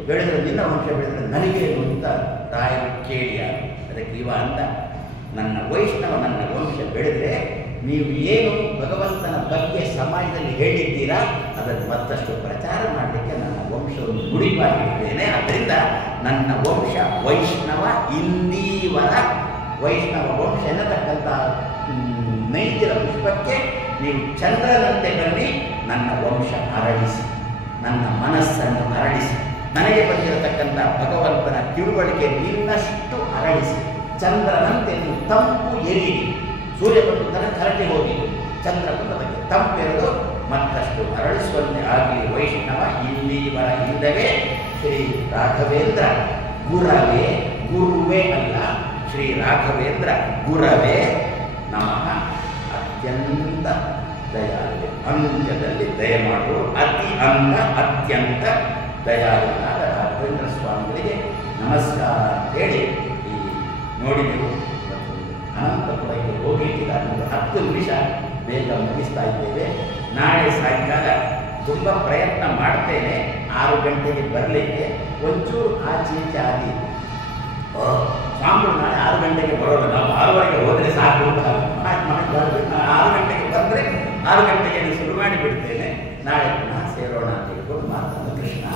ಬೆಳೆದರೆ ನಿನ್ನ ವಂಶ ಬೆಳೆದರೆ ನನಗೇನು ಅಂತ ರಾಯರು ಕೇಳಿಯ. ಅದಕ್ಕೆ ಇವ ಅಂದ, ನನ್ನ ವೈಷ್ಣವ ನನ್ನ ವಂಶ ಬೆಳೆದರೆ ನೀವು ಏನು ಭಗವಂತನ ಬಗ್ಗೆ ಸಮಾಜದಲ್ಲಿ ಹೇಳಿದ್ದೀರಾ ಅದನ್ನು ಮತ್ತಷ್ಟು ಪ್ರಚಾರ ಮಾಡಲಿಕ್ಕೆ ನನ್ನ ವಂಶವನ್ನು ಮುಡಿಪಾಗಿದ್ದೇನೆ. ಆದ್ದರಿಂದ ನನ್ನ ವಂಶ ವೈಷ್ಣವ ಇಂದೀವರ ವೈಷ್ಣವ ವಂಶ ಎನ್ನತಕ್ಕಂಥ ನೈತಿಕ ಪುಷ್ಪಕ್ಕೆ ನೀವು ಚಂದ್ರನಂತೆ ಬನ್ನಿ, ನನ್ನ ವಂಶ ಅರಳಿಸಿ, ನನ್ನ ಮನಸ್ಸನ್ನು ಅರಳಿಸಿ, ನನಗೆ ಬಂದಿರತಕ್ಕಂಥ ಭಗವಂತನ ತಿಳುವಳಿಕೆ ಇನ್ನಷ್ಟು ಅರಳಿಸಿ, ಚಂದ್ರನಂತೆ ನೀವು ತಂಪು ಎರಿಯಿರಿ. ಸೂರ್ಯ ಬಂದು ಕರಟಿ ಹೋಗಿ ಚಂದ್ರ ಬಂದ ಬಗ್ಗೆ ತಂಪೆರಡು ಮತ್ತಷ್ಟು ಅರಳಿಸುವಂತೆ ಆಗಲಿ. ವೈಷ್ಣವ ಇಂದೀವರ ಹಿಂದವೇ ಶ್ರೀ ರಾಘವೇಂದ್ರ ಗುರವೇ, ಗುರುವೇ ಅಲ್ಲ, ಶ್ರೀ ರಾಘವೇಂದ್ರ ಗುರವೇ ನಮಃ. ಅತ್ಯಂತ ದಯಾಳು, ಅಂತ್ಯದಲ್ಲಿ ದಯಮಾಡು, ಅತಿ ಅಂಗ ಅತ್ಯಂತ ದಯಾಳುವಾದ ರಾಘವೇಂದ್ರ ಸ್ವಾಮಿಗಳಿಗೆ ನಮಸ್ಕಾರ ಅಂತೇಳಿ ಈ ನೋಡಿ ನೀವು ಅನಂತಪುರಕ್ಕೆ ಹೋಗಿದ್ದೀರ. 10 ನಿಮಿಷ ಬೇಗ ಮುಗಿಸ್ತಾ ಇದ್ದೇವೆ. ನಾಳೆ ಸಾಯಂಕಾಲ ತುಂಬ ಪ್ರಯತ್ನ ಮಾಡ್ತೇನೆ 6 ಗಂಟೆಗೆ ಬರಲಿಕ್ಕೆ. ಒಂಚೂರು ಆಚೆ ಆದಿ ಸ್ವಾಮಿಗಳು ನಾಳೆ 6 ಗಂಟೆಗೆ ಬರೋದು, ನಾವು 6:15 ಹೋದರೆ ಸಾಕು. 6 ಗಂಟೆಗೆ ಬಂದರೆ 6 ಗಂಟೆಗೆ ಶುರು ಮಾಡಿ ಬಿಡ್ತೇನೆ. ನಾಳೆ ಪುನಃ ಸೇರೋಣ ಅಂತ ಹೇಳ್ಕೊಂಡು ಮಾತನ್ನು ಕೃಷ್ಣ